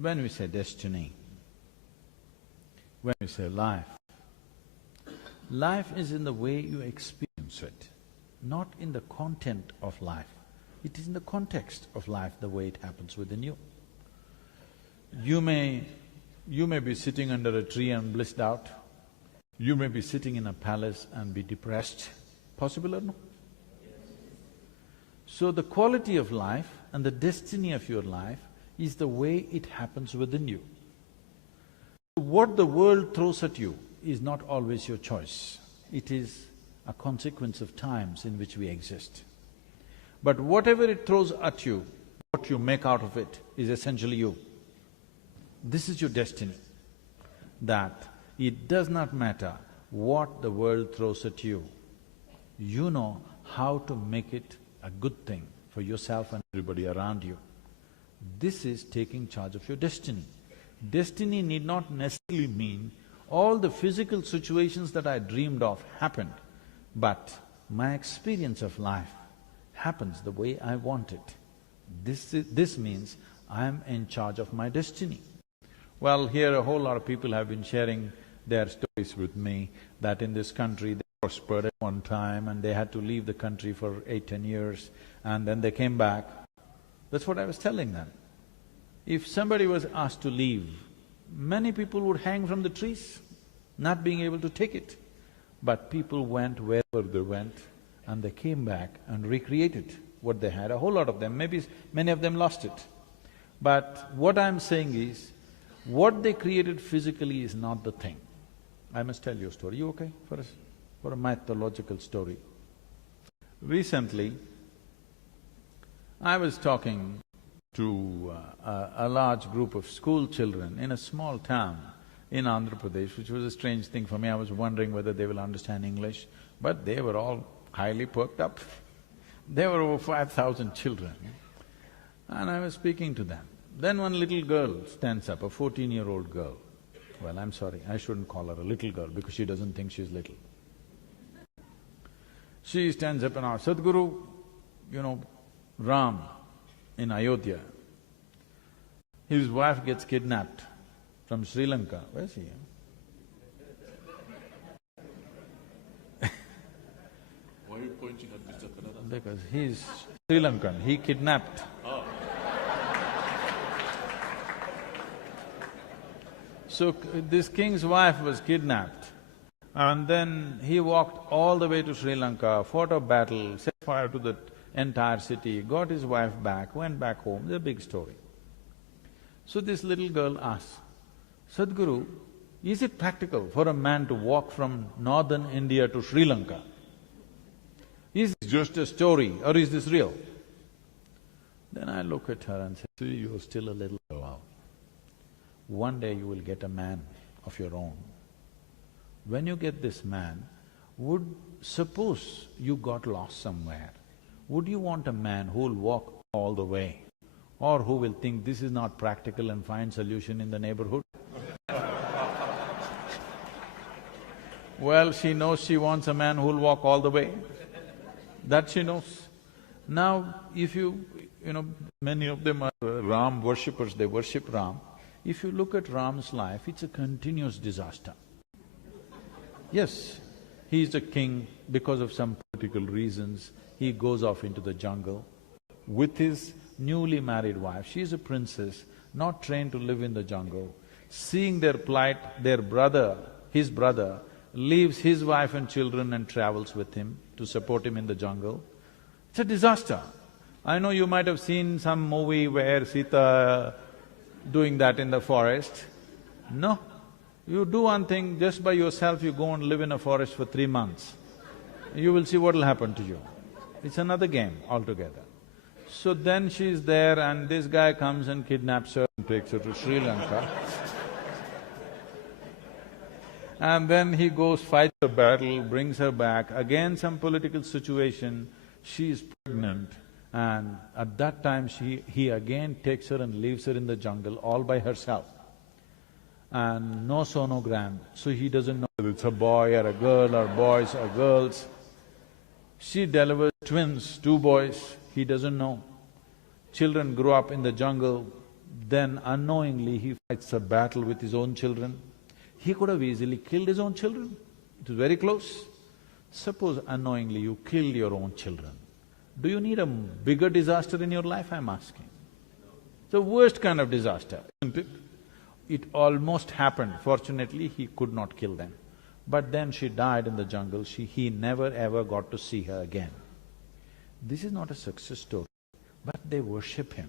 when we say destiny, when we say life, life is in the way you experience it, not in the content of life. It is in the context of life, the way it happens within you. You may be sitting under a tree and blissed out. You may be sitting in a palace and be depressed. Possible or no? So the quality of life and the destiny of your life is the way it happens within you. What the world throws at you is not always your choice. It is a consequence of times in which we exist. But whatever it throws at you, what you make out of it is essentially you. This is your destiny, that it does not matter what the world throws at you. You know how to make it a good thing for yourself and everybody around you. This is taking charge of your destiny. Destiny need not necessarily mean all the physical situations that I dreamed of happened, but my experience of life happens the way I want it. This means I am in charge of my destiny. Well, here a whole lot of people have been sharing their stories with me that in this country they prospered at one time and they had to leave the country for 8–10 years and then they came back. That's what I was telling them. If somebody was asked to leave, many people would hang from the trees, not being able to take it. But people went wherever they went and they came back and recreated what they had. A whole lot of them, maybe many of them lost it. But what I'm saying is, what they created physically is not the thing. I must tell you a story. You okay for a mythological story? Recently, I was talking to a large group of school children in a small town in Andhra Pradesh, which was a strange thing for me. I was wondering whether they will understand English, but they were all highly perked up. There were over 5,000 children, and I was speaking to them. Then one little girl stands up, a 14-year-old girl. Well, I'm sorry, I shouldn't call her a little girl because she doesn't think she's little. She stands up and asks, Sadhguru, Ram in Ayodhya, his wife gets kidnapped from Sri Lanka. Where's he? Why are you pointing at Mr. Kannada? Because he's Sri Lankan, he kidnapped. Oh. So this king's wife was kidnapped And then he walked all the way to Sri Lanka, fought a battle, set fire to the entire city, got his wife back, went back home. It's a big story. So this little girl asked, Sadhguru, is it practical for a man to walk from northern India to Sri Lanka? Is this just a story or is this real? Then I look at her and say, see, you're still a little girl. One day you will get a man of your own. When you get this man, suppose you got lost somewhere, would you want a man who will walk all the way or who will think this is not practical and find solution in the neighborhood? Well, she knows she wants a man who will walk all the way. That she knows. Now, if you know, many of them are Ram worshippers, they worship Ram. If you look at Ram's life, it's a continuous disaster. Yes, he is a king because of some political reasons. He goes off into the jungle with his newly married wife. She is a princess, not trained to live in the jungle. Seeing their plight, his brother, leaves his wife and children and travels with him to support him in the jungle. It's a disaster. I know you might have seen some movie where Sita doing that in the forest. No, you do one thing, just by yourself you go and live in a forest for 3 months. You will see what will happen to you. It's another game altogether. So then she's there and this guy comes and kidnaps her and takes her to Sri Lanka. And then he goes, fights the battle, brings her back, again some political situation, she is pregnant, and at that time he again takes her and leaves her in the jungle all by herself. And no sonogram, so he doesn't know whether it's a boy or a girl or boys or girls. She delivers twins, 2 boys, he doesn't know. Children grow up in the jungle, then unknowingly he fights a battle with his own children. He could have easily killed his own children, it was very close. Suppose unknowingly you killed your own children. Do you need a bigger disaster in your life, I'm asking? The worst kind of disaster, isn't it? It almost happened, fortunately he could not kill them. But then she died in the jungle, he never ever got to see her again. This is not a success story, but they worship him,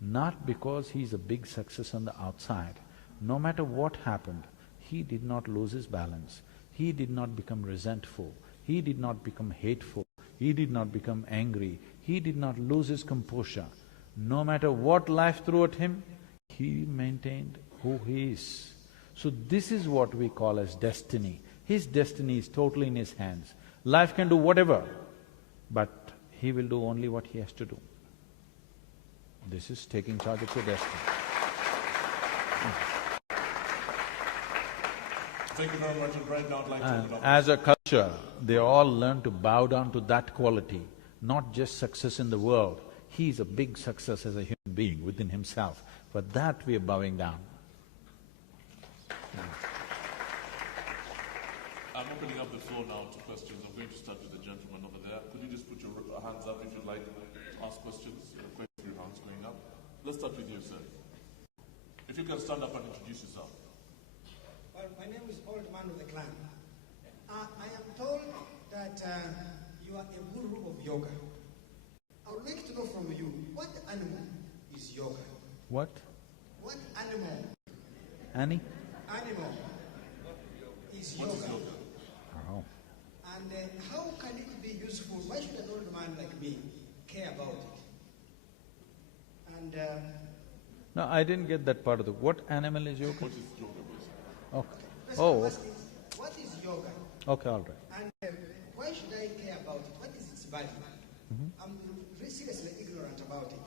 not because he's a big success on the outside. No matter what happened, he did not lose his balance, he did not become resentful, he did not become hateful, he did not become angry, he did not lose his composure. No matter what life threw at him, he maintained who he is. So this is what we call as destiny. His destiny is totally in his hands. Life can do whatever, but he will do only what he has to do. This is taking charge of your destiny. Thank you very much, and right now I'd like to open up. As a culture, they all learn to bow down to that quality, not just success in the world. He is a big success as a human being within himself. For that we are bowing down. I'm opening up the floor now to questions. I'm going to start with the gentleman over there. Could you just put your hands up if you'd like to ask questions? Quite a few hands going up. Let's start with you, sir. If you can stand up and introduce yourself. Well, my name is Old Man of the Clan. I am told that you are a guru of yoga. I would like to know from you, what animal is yoga? What? What animal? Annie? Animal is yoga. What is yoga? Oh. And how can it be useful? Why should an old man like me care about it? And No, I didn't get that part of the… What animal is yoga? What is yoga, basically? Okay. Oh, okay. what is yoga? Okay, all right. And why should I care about it? What is its value? I'm seriously ignorant about it.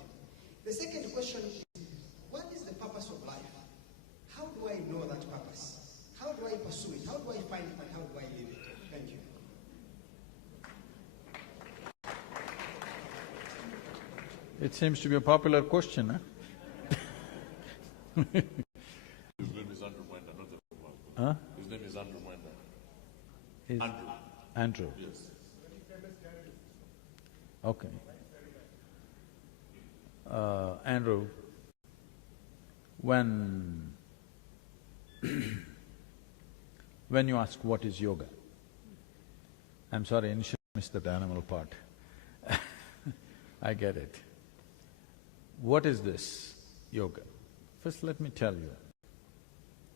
The second question is, what is the purpose of life? How do I know that purpose? How do I pursue it? How do I find it and how do I live it? Thank you. It seems to be a popular question, huh? His name is Andrew Mwenda, not the one. Huh? His name is Andrew Mwenda. Is Andrew. Andrew. Yes. Okay. Andrew, when when you ask what is yoga. I'm sorry, I should miss that animal part. I get it. What is this yoga? First let me tell you,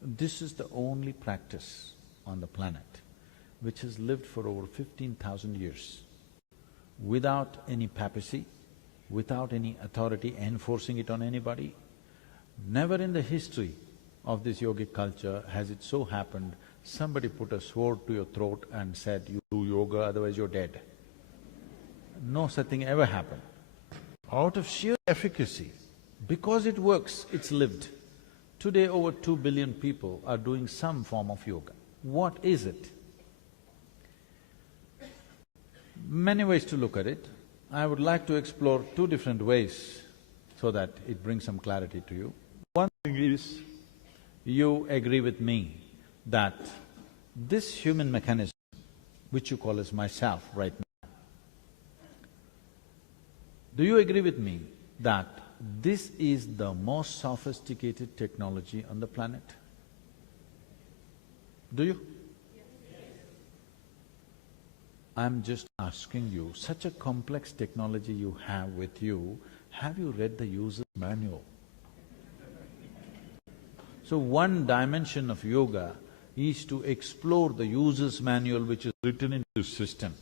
this is the only practice on the planet which has lived for over 15,000 years without any papacy, without any authority enforcing it on anybody. Never in the history of this yogic culture has it so happened somebody put a sword to your throat and said, you do yoga, otherwise you're dead. No such thing ever happened. Out of sheer efficacy, because it works, it's lived. Today over 2 billion people are doing some form of yoga. What is it? Many ways to look at it. I would like to explore two different ways so that it brings some clarity to you. One thing is, you agree with me that this human mechanism, which you call as myself right now, do you agree with me that this is the most sophisticated technology on the planet? Do you? I'm just asking you, such a complex technology you have with you, have you read the user's manual? So one dimension of yoga is to explore the user's manual which is written into the system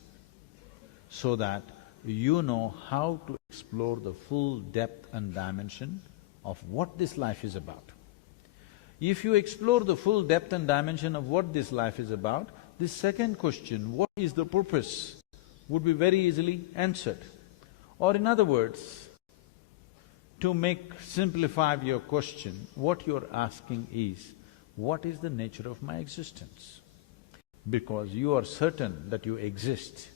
so that you know how to explore the full depth and dimension of what this life is about. If you explore the full depth and dimension of what this life is about, this second question, what is the purpose, would be very easily answered. Or in other words, to simplify your question, what you're asking is, what is the nature of my existence? Because you are certain that you exist,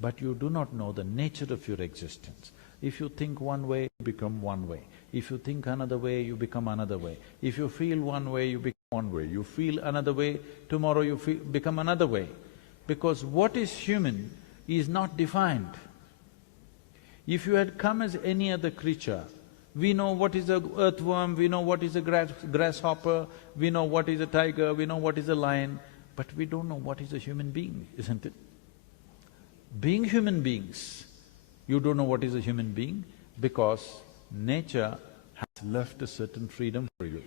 but you do not know the nature of your existence. If you think one way, you become one way. If you think another way, you become another way. If you feel one way, you become one way. You feel another way, tomorrow you become another way. Because what is human is not defined. If you had come as any other creature, we know what is a earthworm, we know what is a grasshopper, we know what is a tiger, we know what is a lion, but we don't know what is a human being, isn't it? Being human beings, you don't know what is a human being because nature has left a certain freedom for you.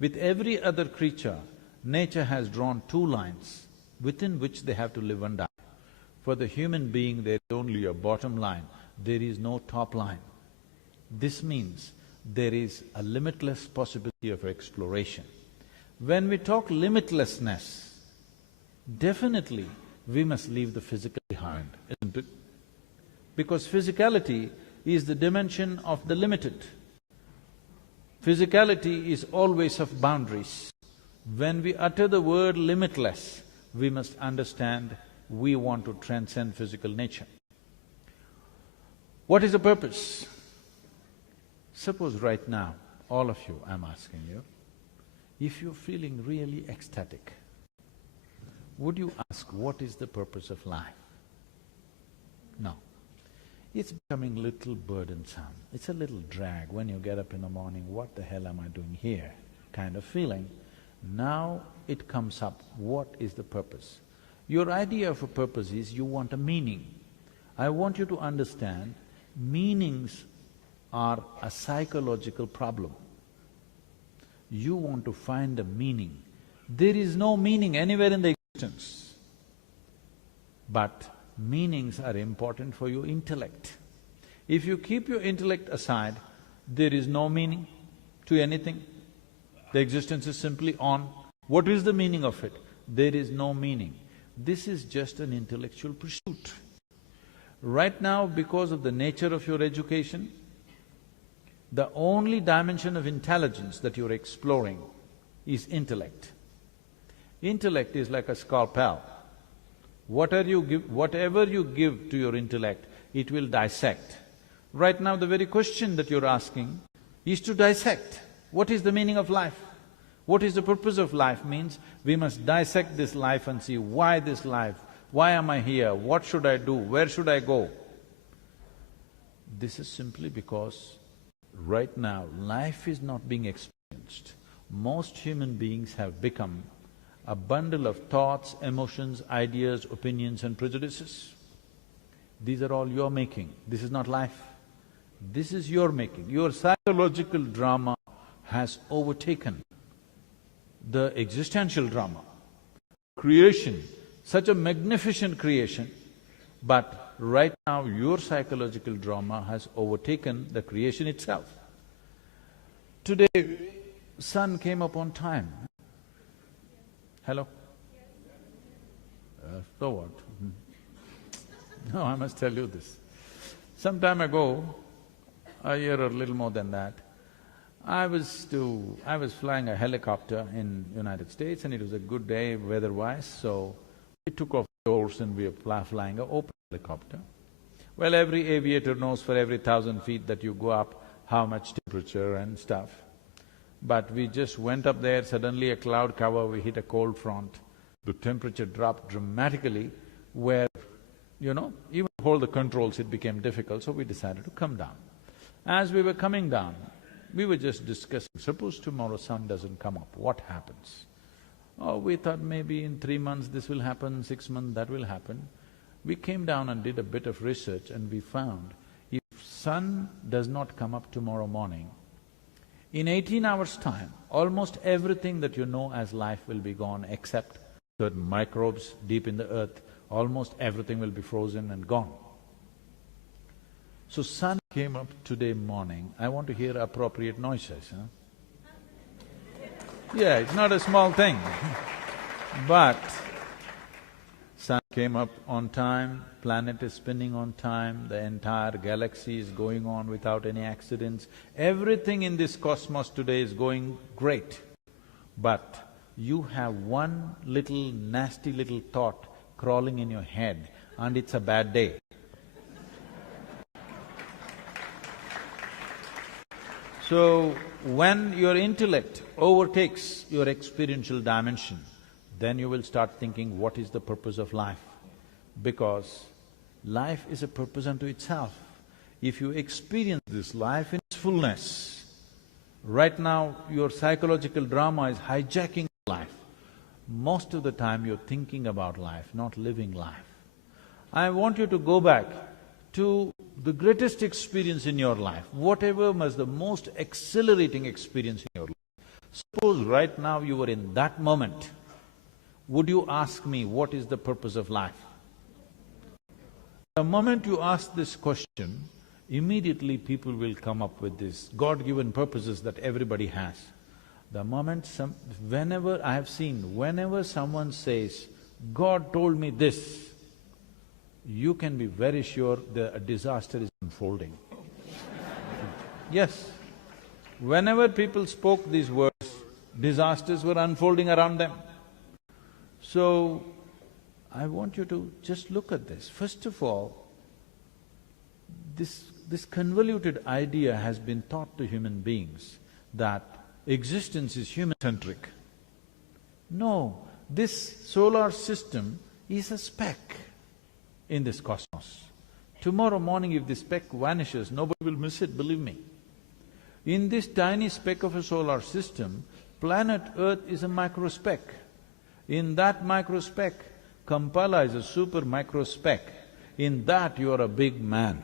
With every other creature, nature has drawn two lines within which they have to live and die. For the human being, there is only a bottom line, there is no top line. This means there is a limitless possibility of exploration. When we talk limitlessness, definitely we must leave the physical behind, isn't it? Because physicality is the dimension of the limited. Physicality is always of boundaries. When we utter the word limitless, we must understand we want to transcend physical nature. What is the purpose? Suppose right now, all of you, I'm asking you, if you're feeling really ecstatic, would you ask, what is the purpose of life? No. It's becoming a little burdensome. It's a little drag when you get up in the morning, what the hell am I doing here, kind of feeling. Now it comes up, what is the purpose? Your idea of a purpose is you want a meaning. I want you to understand, meanings are a psychological problem. You want to find a meaning. There is no meaning anywhere in the existence. But meanings are important for your intellect. If you keep your intellect aside, there is no meaning to anything. The existence is simply on. What is the meaning of it? There is no meaning. This is just an intellectual pursuit. Right now, because of the nature of your education, the only dimension of intelligence that you're exploring is intellect. Intellect is like a scalpel. Whatever you give to your intellect, it will dissect. Right now, the very question that you're asking is to dissect. What is the meaning of life? What is the purpose of life? Means we must dissect this life and see why this life, why am I here, what should I do, where should I go? This is simply because right now, life is not being experienced. Most human beings have become a bundle of thoughts, emotions, ideas, opinions and prejudices. These are all your making, this is not life. This is your making. Your psychological drama has overtaken the existential drama. Creation, such a magnificent creation, but right now your psychological drama has overtaken the creation itself. Today, sun came up on time. Hello? So what? No, I must tell you this. Some time ago, a year or a little more than that, I was flying a helicopter in United States and it was a good day weather-wise, so we took off the doors and we were flying an open helicopter. Well, every aviator knows for every 1,000 feet that you go up, how much temperature and stuff. But we just went up there, suddenly a cloud cover, we hit a cold front. The temperature dropped dramatically where, even to hold the controls it became difficult, so we decided to come down. As we were coming down, we were just discussing, suppose tomorrow sun doesn't come up, what happens? Oh, we thought maybe in 3 months this will happen, 6 months that will happen. We came down and did a bit of research and we found if sun does not come up tomorrow morning, in 18 hours' time, almost everything that you know as life will be gone except certain microbes deep in the earth, almost everything will be frozen and gone. So sun came up today morning, I want to hear appropriate noises, Yeah, it's not a small thing but sun came up on time, planet is spinning on time, the entire galaxy is going on without any accidents. Everything in this cosmos today is going great. But you have one little nasty little thought crawling in your head and it's a bad day. So, when your intellect overtakes your experiential dimension, then you will start thinking, what is the purpose of life? Because life is a purpose unto itself. If you experience this life in its fullness, right now your psychological drama is hijacking life. Most of the time you're thinking about life, not living life. I want you to go back to the greatest experience in your life, whatever was the most exhilarating experience in your life. Suppose right now you were in that moment, would you ask me, what is the purpose of life? The moment you ask this question, immediately people will come up with these God-given purposes that everybody has. The moment whenever I have seen, whenever someone says, God told me this, you can be very sure a disaster is unfolding. Yes, whenever people spoke these words, disasters were unfolding around them. So, I want you to just look at this. First of all, this convoluted idea has been taught to human beings that existence is human-centric. No, this solar system is a speck in this cosmos. Tomorrow morning if this speck vanishes, nobody will miss it, believe me. In this tiny speck of a solar system, planet Earth is a microspeck. In that microspeck, Kampala is a super microspeck. In that you are a big man.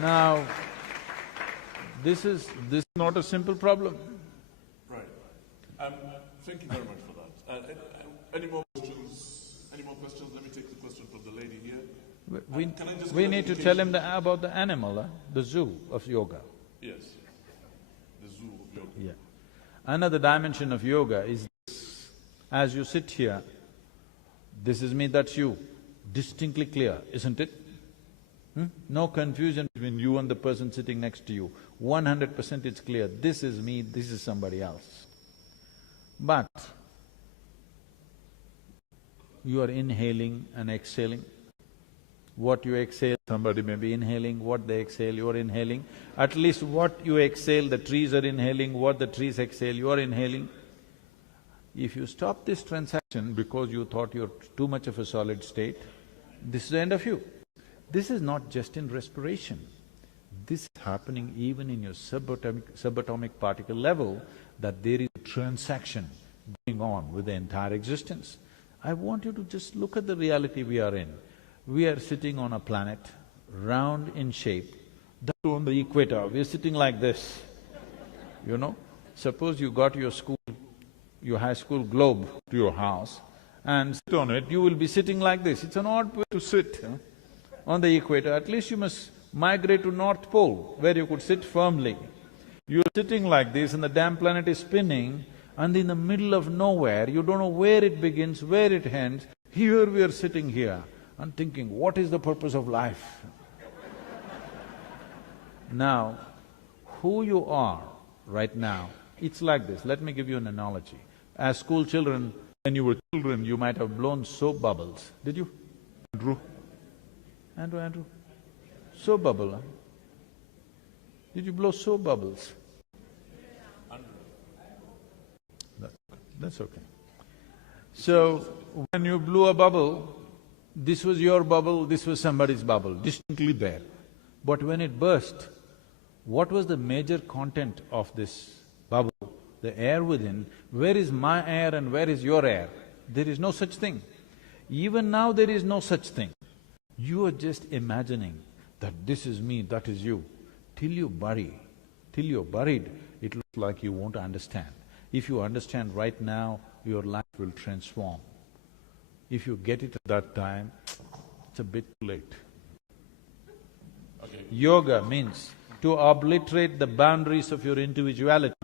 Now, this is not a simple problem. Right. Thank you very much for that. Any more questions? Any more questions? Let me take the question from the lady here. We need to tell him about the animal, the zoo of yoga. Yes, the zoo of yoga. Yeah. Another dimension of yoga is this. As you sit here, this is me, that's you, distinctly clear, isn't it? No confusion between you and the person sitting next to you. 100% it's clear, this is me, this is somebody else. But you are inhaling and exhaling. What you exhale, somebody may be inhaling, what they exhale, you are inhaling. At least what you exhale, the trees are inhaling, what the trees exhale, you are inhaling. If you stop this transaction because you thought you're too much of a solid state, this is the end of you. This is not just in respiration. This is happening even in your subatomic particle level, that there is a transaction going on with the entire existence. I want you to just look at the reality we are in. We are sitting on a planet, round in shape, that on the equator, we are sitting like this, you know. Suppose you got your high school globe to your house and sit on it, you will be sitting like this. It's an odd way to sit, on the equator. At least you must migrate to North Pole, where you could sit firmly. You're sitting like this and the damn planet is spinning, and in the middle of nowhere, you don't know where it begins, where it ends. Here we are sitting here and thinking, what is the purpose of life? Now, who you are right now, it's like this. Let me give you an analogy. As school children, when you were children, you might have blown soap bubbles. Did you? Andrew? Soap bubble, huh? Did you blow soap bubbles? That's okay. So, when you blew a bubble, this was your bubble, this was somebody's bubble, distinctly there. But when it burst, what was the major content of this bubble? The air within. Where is my air and where is your air? There is no such thing. Even now there is no such thing. You are just imagining that this is me, that is you. Till you're buried, it looks like you won't understand. If you understand right now, your life will transform. If you get it at that time, it's a bit too late. Okay. Yoga means to obliterate the boundaries of your individuality.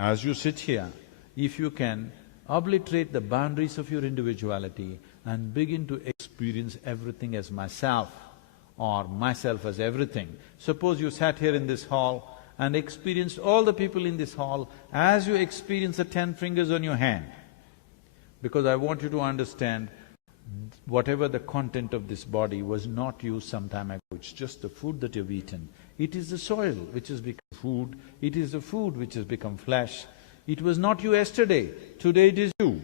As you sit here, if you can obliterate the boundaries of your individuality and begin to experience everything as myself or myself as everything. Suppose you sat here in this hall and experienced all the people in this hall as you experience the 10 fingers on your hand. Because I want you to understand, whatever the content of this body was not you some time ago, it's just the food that you've eaten. It is the soil which has become food, it is the food which has become flesh. It was not you yesterday, today it is you.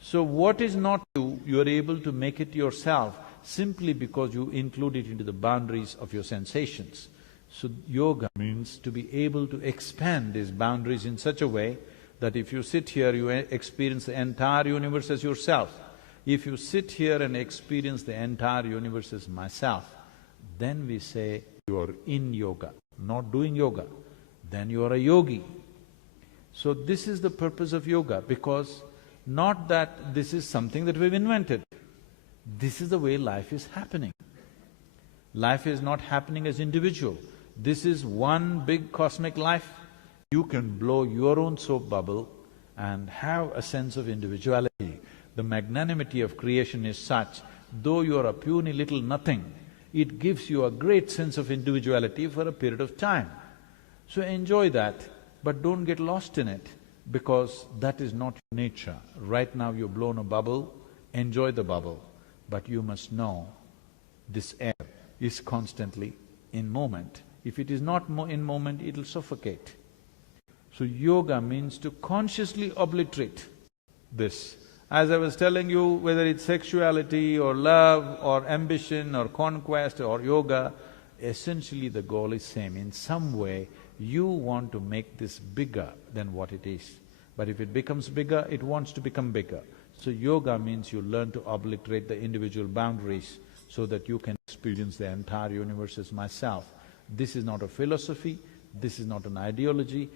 So what is not you, you are able to make it yourself simply because you include it into the boundaries of your sensations. So yoga means to be able to expand these boundaries in such a way that if you sit here, you experience the entire universe as yourself. If you sit here and experience the entire universe as myself, then we say you are in yoga, not doing yoga. Then you are a yogi. So this is the purpose of yoga, because not that this is something that we've invented. This is the way life is happening. Life is not happening as individual. This is one big cosmic life. You can blow your own soap bubble and have a sense of individuality. The magnanimity of creation is such, though you are a puny little nothing, it gives you a great sense of individuality for a period of time. So enjoy that, but don't get lost in it, because that is not your nature. Right now you've blown a bubble, enjoy the bubble, but you must know this air is constantly in moment. If it is not in moment, it'll suffocate. So yoga means to consciously obliterate this. As I was telling you, whether it's sexuality or love or ambition or conquest or yoga, essentially the goal is same. In some way, you want to make this bigger than what it is. But if it becomes bigger, it wants to become bigger. So yoga means you learn to obliterate the individual boundaries so that you can experience the entire universe as myself. This is not a philosophy, this is not an ideology,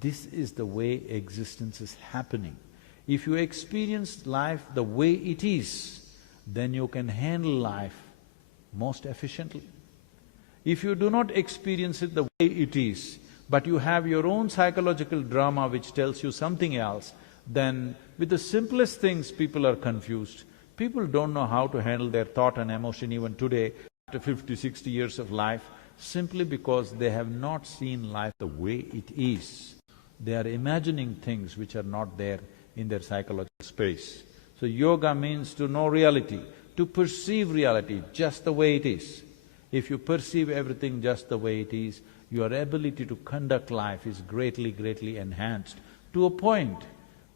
this is the way existence is happening. If you experience life the way it is, then you can handle life most efficiently. If you do not experience it the way it is, but you have your own psychological drama which tells you something else, then with the simplest things people are confused. People don't know how to handle their thought and emotion even today, after 50, 60 years of life, simply because they have not seen life the way it is. They are imagining things which are not there in their psychological space. So yoga means to know reality, to perceive reality just the way it is. If you perceive everything just the way it is, your ability to conduct life is greatly, greatly enhanced to a point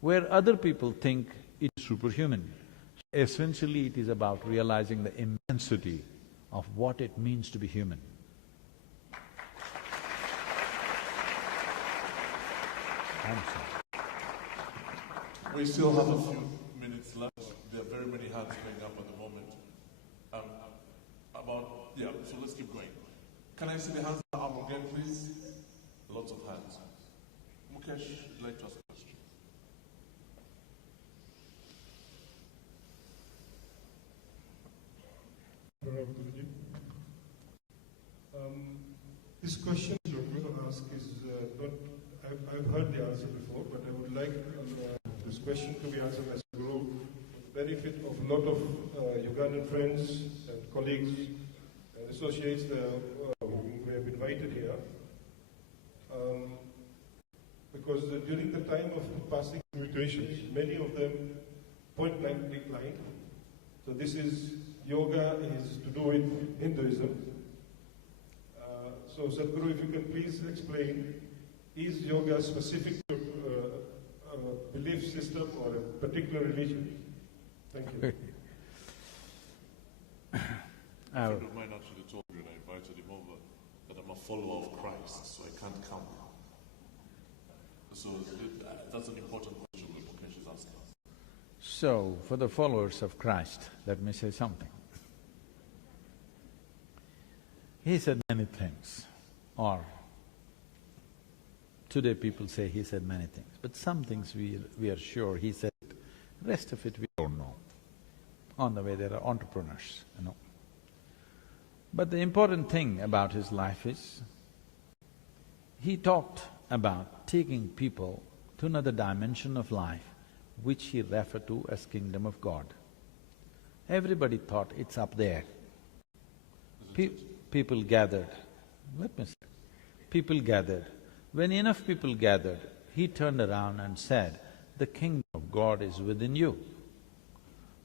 where other people think it's superhuman. Essentially, it is about realizing the immensity of what it means to be human. I'm sorry. We still have a few minutes left. There are very many hands going up at the moment. So let's keep going. Can I see the hands up again, please? Lots of hands. Mukesh, would you like to ask a question? This question I'm going to ask is not, I've heard the answer before, but I would like this question to be answered as a group, benefit of a lot of Ugandan friends and colleagues and associates who have invited here. Because during the time of passing invitations, many of them point blank declined. So this is, yoga is to do with Hinduism. So Sadhguru, if you can please explain, is yoga specific to a belief system or a particular religion? Thank you. A friend of mine actually told me when I invited him over that I'm a follower of Christ, so I can't come. So that's an important question that Mukesh is asking. So, for the followers of Christ, let me say something. He said many things, or today people say he said many things, but some things we are sure he said, rest of it we don't know. On the way there are entrepreneurs, you know. But the important thing about his life is, he talked about taking people to another dimension of life, which he referred to as Kingdom of God. Everybody thought it's up there. People gathered, let me say, people gathered. When enough people gathered, he turned around and said, the Kingdom of God is within you.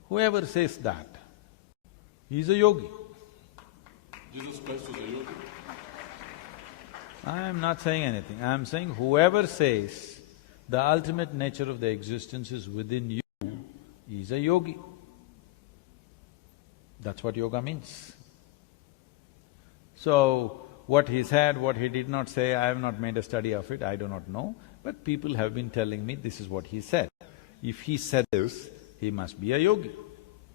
Whoever says that, he's a yogi. Jesus Christ was a yogi? I am not saying anything, I am saying whoever says the ultimate nature of the existence is within you, is a yogi. That's what yoga means. So, what he said, what he did not say, I have not made a study of it, I do not know, but people have been telling me this is what he said. If he said this, he must be a yogi,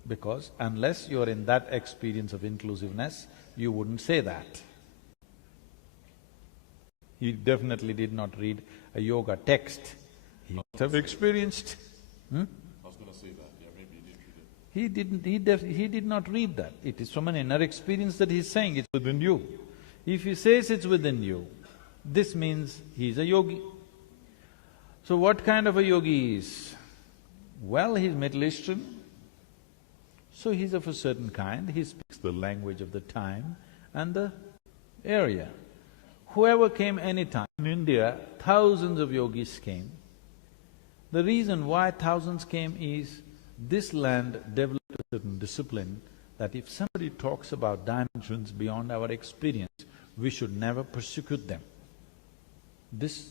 because unless you are in that experience of inclusiveness, you wouldn't say that. He definitely did not read a yoga text, he must have experienced. I was gonna say that, yeah, maybe he didn't read it. He did not read that. It is from an inner experience that he's saying it's within you. If he says it's within you, this means he's a yogi. So what kind of a yogi he is? Well, he's Middle Eastern, so he's of a certain kind, he speaks the language of the time and the area. Whoever came anytime, in India, thousands of yogis came. The reason why thousands came is, this land developed a certain discipline that if somebody talks about dimensions beyond our experience, we should never persecute them. This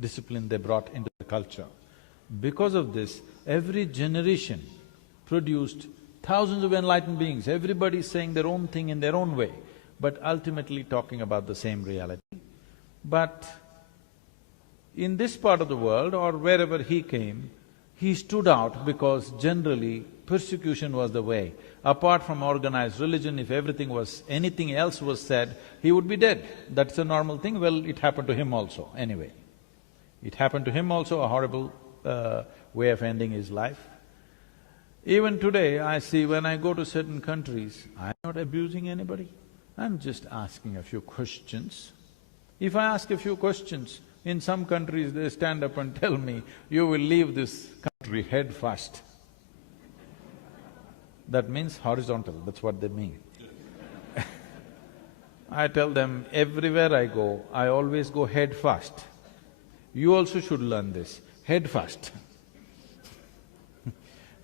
discipline they brought into the culture. Because of this, every generation produced thousands of enlightened beings, everybody saying their own thing in their own way, but ultimately talking about the same reality. But in this part of the world or wherever he came, he stood out because generally persecution was the way. Apart from organized religion, if anything else was said, he would be dead. That's a normal thing. Well, it happened to him also, anyway. It happened to him also, a horrible way of ending his life. Even today, I see when I go to certain countries, I'm not abusing anybody, I'm just asking a few questions. If I ask a few questions, in some countries they stand up and tell me, you will leave this country head first. That means horizontal, that's what they mean. I tell them, everywhere I go, I always go head first. You also should learn this, head first.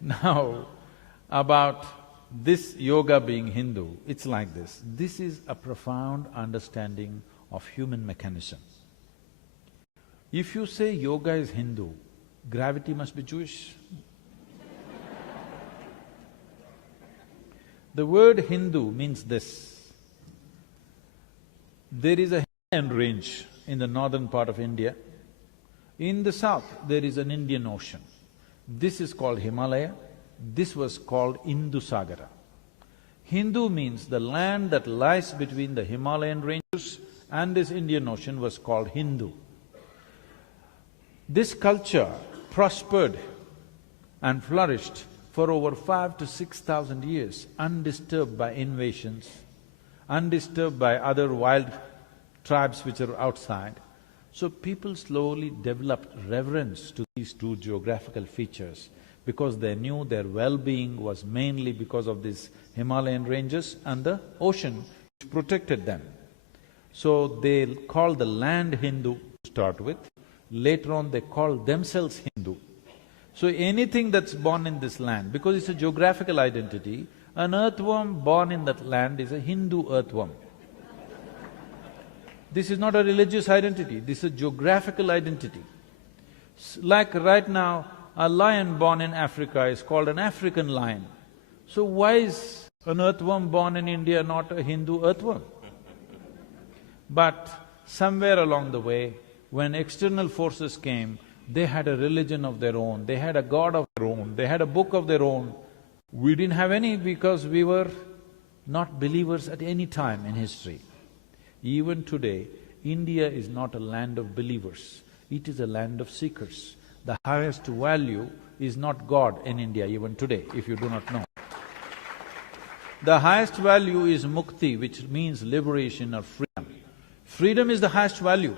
Now, about this yoga being Hindu, it's like this. This is a profound understanding of human mechanism. If you say yoga is Hindu, gravity must be Jewish. The word Hindu means this. There is a Himalayan range in the northern part of India, In the south, there is an Indian Ocean. This is called Himalaya, this was called Indusagara. Hindu means the land that lies between the Himalayan ranges and this Indian Ocean was called Hindu. This culture prospered and flourished for over 5,000 to 6,000 years, undisturbed by invasions, undisturbed by other wild tribes which are outside. So people slowly developed reverence to these two geographical features because they knew their well-being was mainly because of these Himalayan ranges and the ocean which protected them. So they called the land Hindu to start with, later on they called themselves Hindu. So anything that's born in this land, because it's a geographical identity, an earthworm born in that land is a Hindu earthworm. This is not a religious identity, this is a geographical identity. Like right now, a lion born in Africa is called an African lion. So why is an earthworm born in India not a Hindu earthworm? But somewhere along the way, when external forces came, they had a religion of their own, they had a god of their own, they had a book of their own. We didn't have any because we were not believers at any time in history. Even today, India is not a land of believers, it is a land of seekers. The highest value is not God in India even today, if you do not know. The highest value is mukti, which means liberation or freedom. Freedom is the highest value.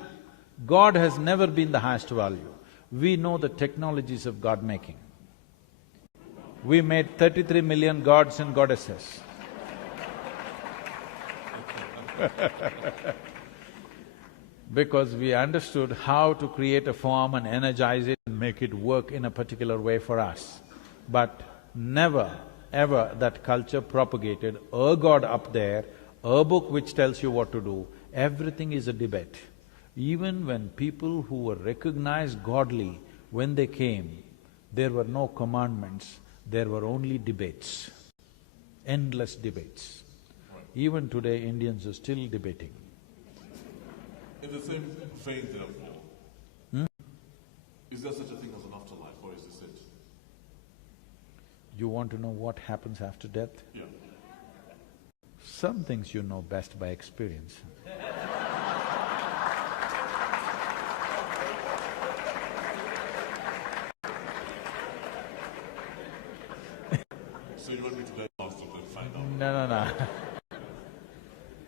God has never been the highest value. We know the technologies of God-making. We made 33 million gods and goddesses. Because we understood how to create a form and energize it and make it work in a particular way for us. But never, ever that culture propagated a god up there, a book which tells you what to do. Everything is a debate. Even when people who were recognized godly, when they came, there were no commandments, there were only debates, endless debates. Even today, Indians are still debating. In the same vein, therefore, is there such a thing as an afterlife, or is this it? You want to know what happens after death? Yeah. Some things you know best by experience. So you want me to die first and then find out? No.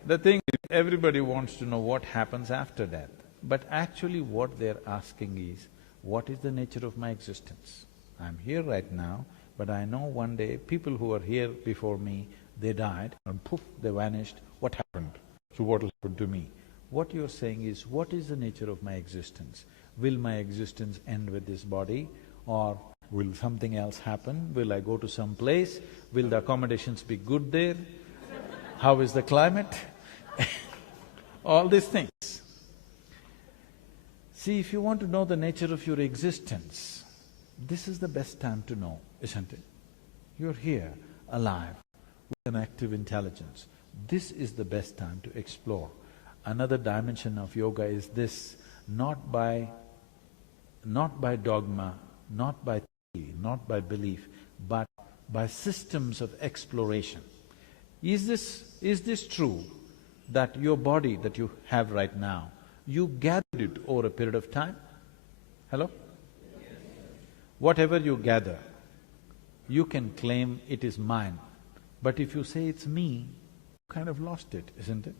The thing is, everybody wants to know what happens after death. But actually what they're asking is, what is the nature of my existence? I'm here right now, but I know one day people who were here before me, they died and poof, they vanished. What happened? So what will happen to me? What you're saying is, what is the nature of my existence? Will my existence end with this body, or will something else happen? Will I go to some place? Will the accommodations be good there? How is the climate? All these things. See, if you want to know the nature of your existence, this is the best time to know, isn't it? You're here, alive, with an active intelligence. This is the best time to explore. Another dimension of yoga is this, not by dogma, not by theory, not by belief, but by systems of exploration. Is this true that your body that you have right now, you gathered it over a period of time? Hello? Whatever you gather, you can claim it is mine. But if you say it's me, you kind of lost it, isn't it?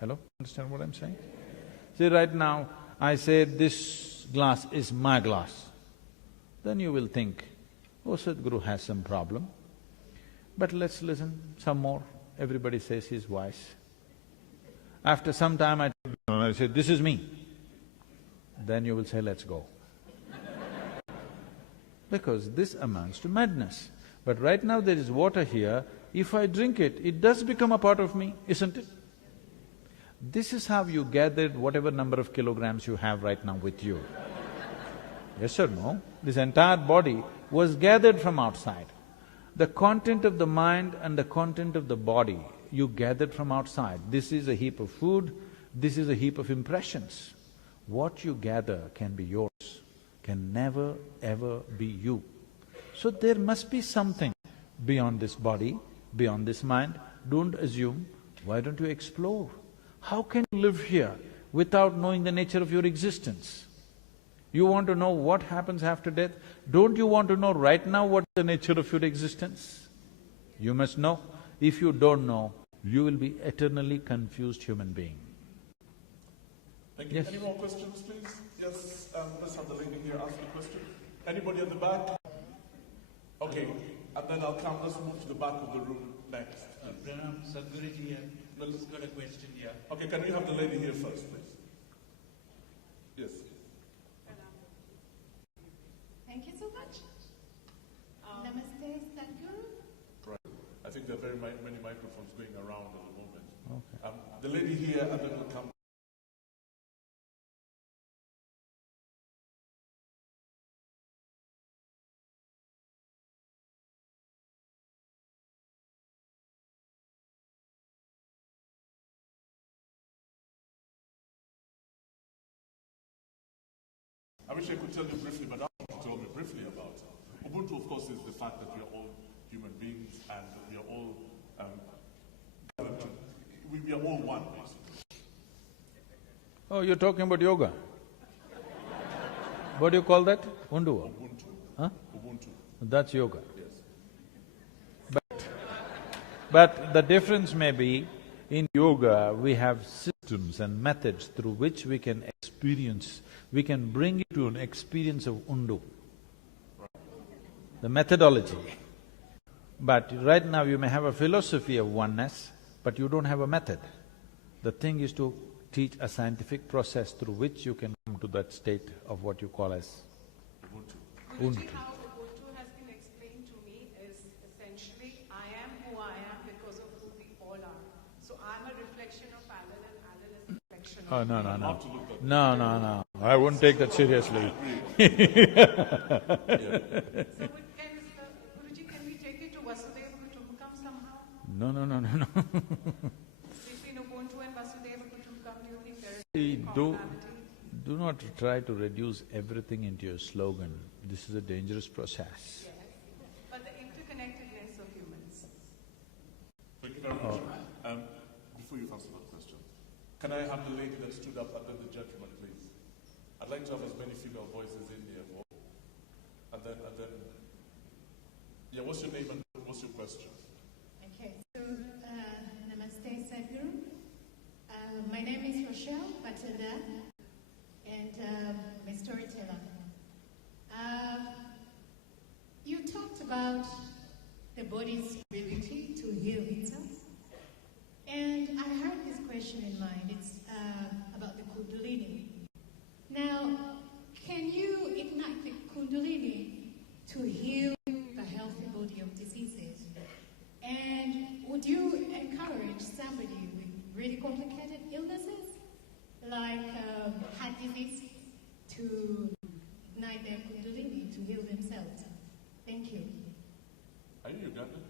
Hello? Understand what I'm saying? See, right now, I say this glass is my glass. Then you will think, oh, Sadhguru has some problem. But let's listen some more. Everybody says he's wise. After some time I say, this is me. Then you will say, let's go. Because this amounts to madness. But right now there is water here, if I drink it, it does become a part of me, isn't it? This is how you gathered whatever number of kilograms you have right now with you. Yes or no? This entire body was gathered from outside. The content of the mind and the content of the body you gathered from outside. This is a heap of food, this is a heap of impressions. What you gather can be yours, can never ever be you. So there must be something beyond this body, beyond this mind. Don't assume, why don't you explore? How can you live here without knowing the nature of your existence? You want to know what happens after death? Don't you want to know right now what's the nature of your existence? You must know. If you don't know, you will be eternally confused human being. Thank you. Yes. Any more questions, please? Yes, let's have the lady here ask a question. Anybody at the back? Okay, and then I'll come, let's move to the back of the room next. Pranam, Sadhguruji, I've just got a question here. Okay, can we have the lady here first, please? Yes. Thank you so much. Namaste, Sadhguru. Right. I think there are very many microphones going around at the moment. Okay. The lady here, and then we'll come. I wish I could tell you briefly, but I want you to tell me briefly about it. Ubuntu, of course, is the fact that we are all human beings and we are all we are all one, basically. Oh, you're talking about yoga? What do you call that? Undu? Ubuntu. Huh? Ubuntu. That's yoga. Yes. But the difference may be, in yoga, we have systems and methods through which we can experience, we can bring you to an experience of undu, the methodology. But right now you may have a philosophy of oneness, but you don't have a method. The thing is to teach a scientific process through which you can come to that state of what you call as Ubuntu. Ubuntu. How Ubuntu has been explained to me is essentially, I am who I am because of who we all are. So I'm a reflection of Alan and Alan is a reflection of Oh, no, no, no. Not to look at No. I wouldn't take that seriously. So Guruji, can we take it to Vasudeva Kutumbakam somehow? No. Between Ubuntu and Vasudeva Kutumbakam, do you think there is See, any commonality? do not try to reduce everything into your slogan. This is a dangerous process. Yes. But the interconnectedness of humans. Thank you very much. Before you answer that question, can I have the lady that stood up and then the gentleman, please? I'd like to have as many female voices in here. And then, yeah, what's your name and what's your question? Okay, so Namaste, Sadhguru. My name is Rochelle Patada, and I'm a storyteller. You talked about the body's ability to heal itself, and I heard this question in mind. It's about the Kundalini. Now, can you ignite the Kundalini to heal the healthy body of diseases? And would you encourage somebody with really complicated illnesses, like heart disease, to ignite their Kundalini to heal themselves? Thank you. Are you Ugandan?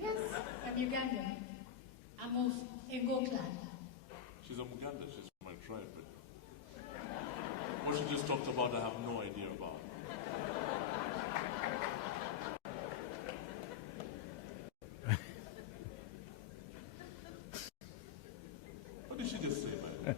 Yes, I'm Ugandan. I'm of Engo clan. She's a Muganda, she's from my tribe, but what she just talked about, I have no idea about. What did she just say, man?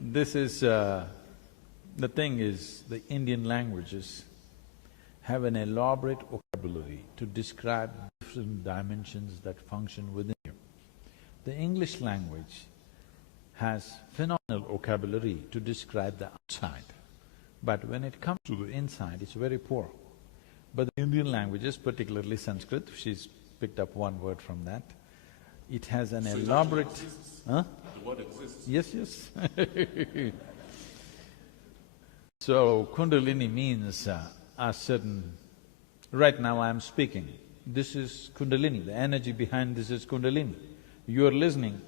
This is… the thing is, the Indian languages have an elaborate vocabulary to describe different dimensions that function within you. The English language has phenomenal vocabulary to describe the outside, but when it comes to the inside, it's very poor. But the Indian languages, particularly Sanskrit, she's picked up one word from that, it has an So it elaborate… actually exists. Huh? The word exists. Yes. So, Kundalini means a certain… Right now I am speaking, this is Kundalini, the energy behind this is Kundalini. You are listening,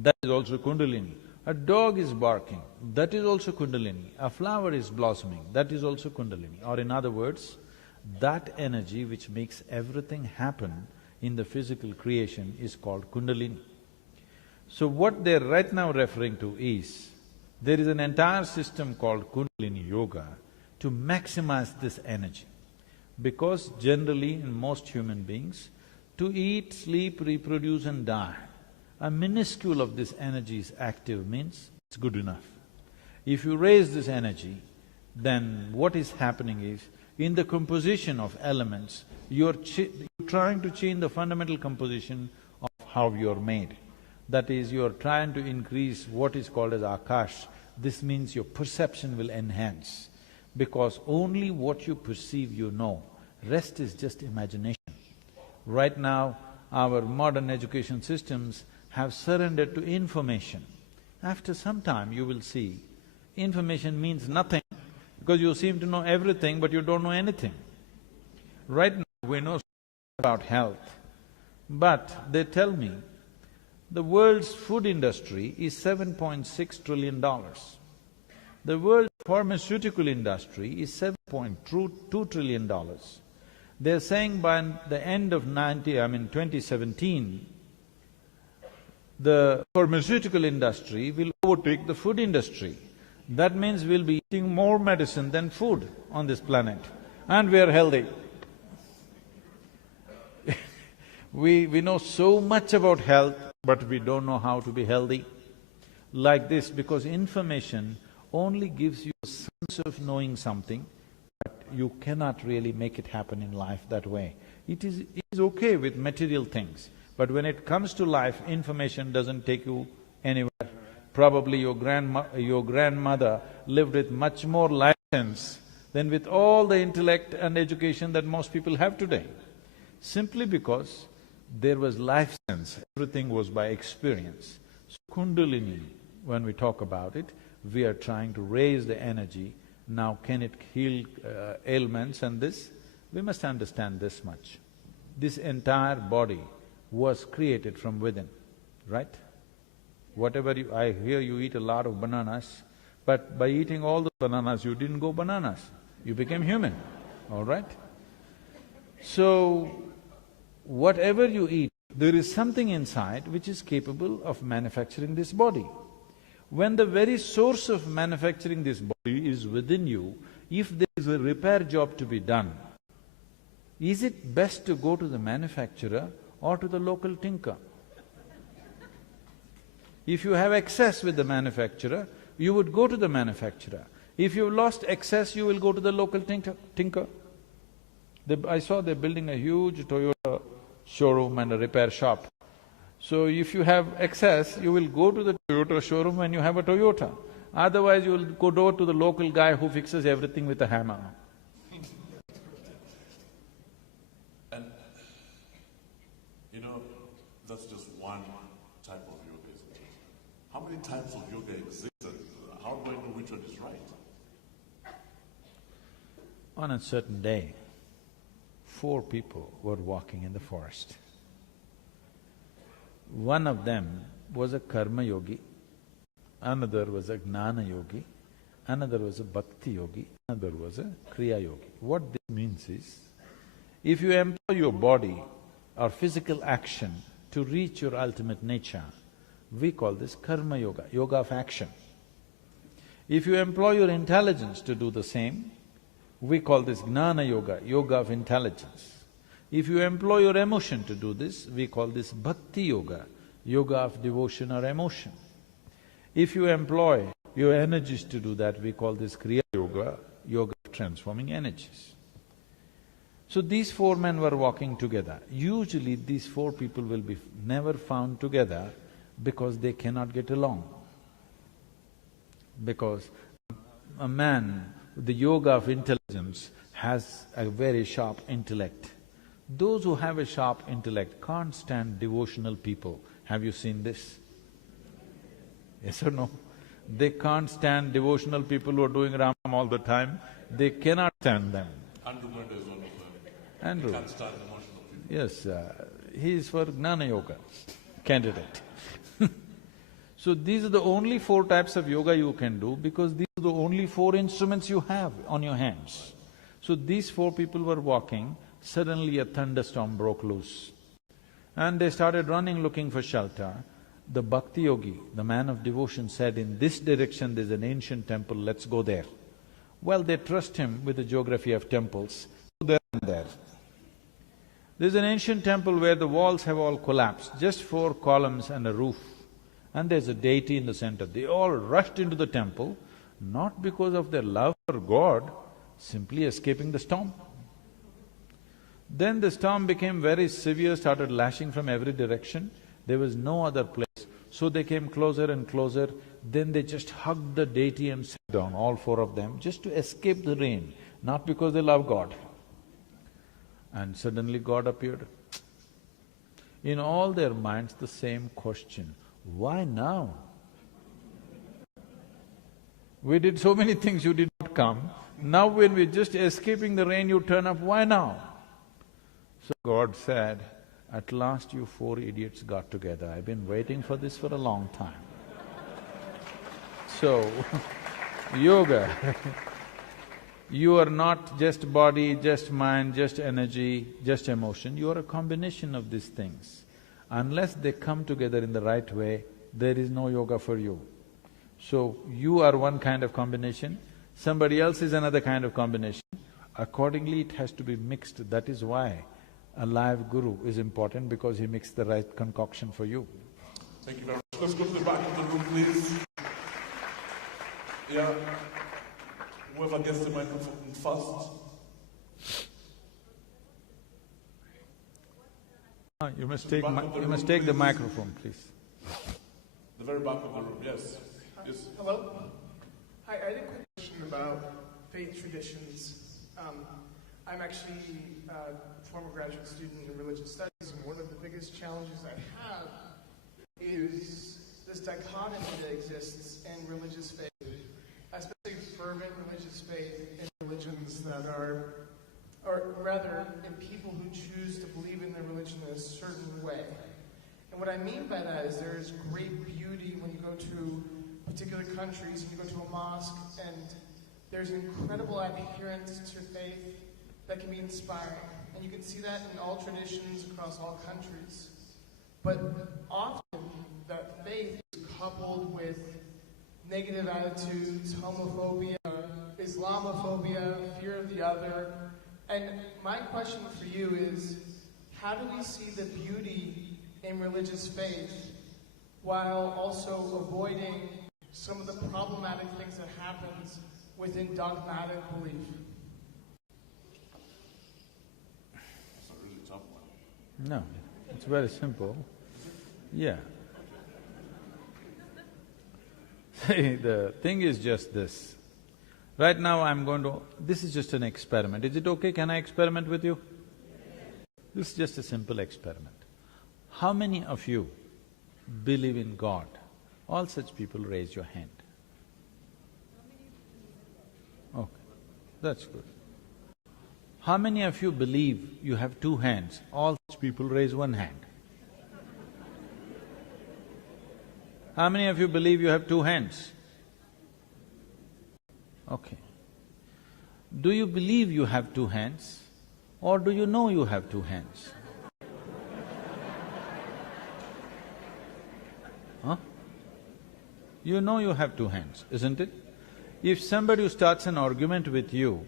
that is also Kundalini. A dog is barking, that is also Kundalini. A flower is blossoming, that is also Kundalini. Or in other words, That energy which makes everything happen in the physical creation is called Kundalini. So what they're right now referring to is, there is an entire system called Kundalini Yoga to maximize this energy. Because generally in most human beings, to eat, sleep, reproduce and die, a minuscule of this energy is active means it's good enough. If you raise this energy, then what is happening is, in the composition of elements, you're trying to change the fundamental composition of how you're made. That is, you're trying to increase what is called as akash. This means your perception will enhance, because only what you perceive you know, rest is just imagination. Right now, our modern education systems have surrendered to information. After some time, you will see, information means nothing, because you seem to know everything but you don't know anything. Right now, we know about health, but they tell me the world's food industry is $7.6 trillion. The world's pharmaceutical industry is $7.2 trillion. They're saying by the end of 2017, the pharmaceutical industry will overtake the food industry. That means we'll be eating more medicine than food on this planet, and we are healthy. We know so much about health, but we don't know how to be healthy. Like this, because information only gives you a sense of knowing something, but you cannot really make it happen in life that way. It is okay with material things, but when it comes to life, information doesn't take you anywhere. Probably your grandmother lived with much more life sense than with all the intellect and education that most people have today. Simply because there was life sense, everything was by experience. So Kundalini, when we talk about it, we are trying to raise the energy. Now can it heal ailments and this? We must understand this much. This entire body was created from within, right? Whatever I hear you eat a lot of bananas, but by eating all the bananas, you didn't go bananas, you became human, all right? So, whatever you eat, there is something inside which is capable of manufacturing this body. When the very source of manufacturing this body is within you, if there is a repair job to be done, is it best to go to the manufacturer or to the local tinker? If you have excess with the manufacturer, you would go to the manufacturer. If you've lost excess, you will go to the local tinker. I saw they're building a huge Toyota showroom and a repair shop. So if you have excess, you will go to the Toyota showroom when you have a Toyota. Otherwise, you will go to the local guy who fixes everything with a hammer. And, you know, that's just one type of yoga, isn't it? How many types of yoga exist, and how do I know which one is right? On a certain day, 4 people were walking in the forest. One of them was a karma yogi, another was a gnana yogi, another was a bhakti yogi, another was a kriya yogi. What this means is, if you employ your body or physical action to reach your ultimate nature, we call this karma yoga, yoga of action. If you employ your intelligence to do the same, we call this gnana yoga, yoga of intelligence. If you employ your emotion to do this, we call this bhakti yoga, yoga of devotion or emotion. If you employ your energies to do that, we call this kriya yoga, yoga of transforming energies. So these 4 men were walking together. Usually these 4 people will be never found together because they cannot get along. Because a man with the yoga of intelligence has a very sharp intellect. Those who have a sharp intellect can't stand devotional people. Have you seen this? Yes or no? They can't stand devotional people who are doing Ram all the time. They cannot stand them. Andrew Munda is one of them. Andrew. He can't stand emotional people. Yes, he is for Gnana Yoga candidate. So these are the only 4 types of yoga you can do, because these are the only 4 instruments you have on your hands. So these four people were walking, suddenly a thunderstorm broke loose. And they started running looking for shelter. The Bhakti Yogi, the man of devotion, said, in this direction there's an ancient temple, let's go there. Well, they trust him with the geography of temples, so they ran there. There's an ancient temple where the walls have all collapsed, just 4 columns and a roof, and there's a deity in the center. They all rushed into the temple, not because of their love for God, simply escaping the storm. Then the storm became very severe, started lashing from every direction. There was no other place. So they came closer and closer. Then they just hugged the deity and sat down, all 4 of them, just to escape the rain, not because they love God. And suddenly God appeared. In all their minds, the same question, why now? We did so many things, you did not come. Now when we're just escaping the rain, you turn up, why now? So God said, at last you 4 idiots got together. I've been waiting for this for a long time. So, yoga, you are not just body, just mind, just energy, just emotion, you are a combination of these things. Unless they come together in the right way, there is no yoga for you. So, you are one kind of combination, somebody else is another kind of combination. Accordingly, it has to be mixed. That is why a live guru is important, because he mixed the right concoction for you. Thank you very much. Let's go to the back of the room, please. Yeah. Whoever gets the microphone first. You must take the microphone, please. The very back of the room, yes. Yes. Hello. Hi, I had a quick question about faith traditions. I'm actually a former graduate student in religious studies, and one of the biggest challenges I have is this dichotomy that exists in religious faith, especially fervent religious faith in religions that are, or rather in people who choose to believe in their religion in a certain way. And what I mean by that is there is great beauty when you go to particular countries and you go to a mosque, and there's incredible adherence to faith that can be inspiring. And you can see that in all traditions across all countries. But often that faith is coupled with negative attitudes, homophobia, Islamophobia, fear of the other. And my question for you is, how do we see the beauty in religious faith while also avoiding some of the problematic things that happens within dogmatic belief? That's a really tough one. No, it's very simple. Yeah. See, the thing is just this. Right now I'm going to… this is just an experiment. Is it okay? Can I experiment with you? This is just a simple experiment. How many of you believe in God? All such people raise your hand. Okay, that's good. How many of you believe you have 2 hands? All such people raise 1 hand. How many of you believe you have 2 hands? Okay. Do you believe you have 2 hands, or do you know you have 2 hands? Huh? You know you have 2 hands, isn't it? If somebody starts an argument with you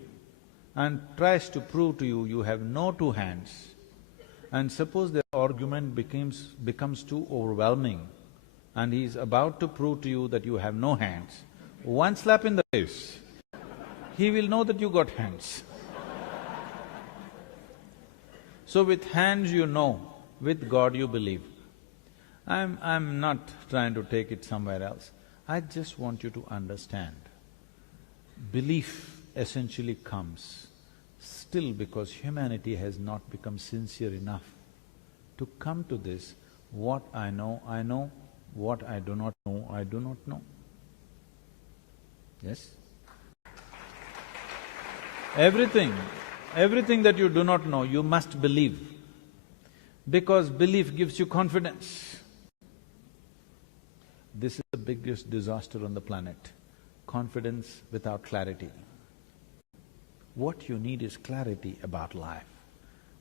and tries to prove to you you have no 2 hands, and suppose the argument becomes too overwhelming and he's about to prove to you that you have no hands, one slap in the face, he will know that you got hands. So with hands you know, with God you believe. I'm not trying to take it somewhere else. I just want you to understand, belief essentially comes still because humanity has not become sincere enough to come to this, what I know, what I do not know, I do not know. Yes? Everything that you do not know, you must believe, because belief gives you confidence. This is the biggest disaster on the planet, confidence without clarity. What you need is clarity about life,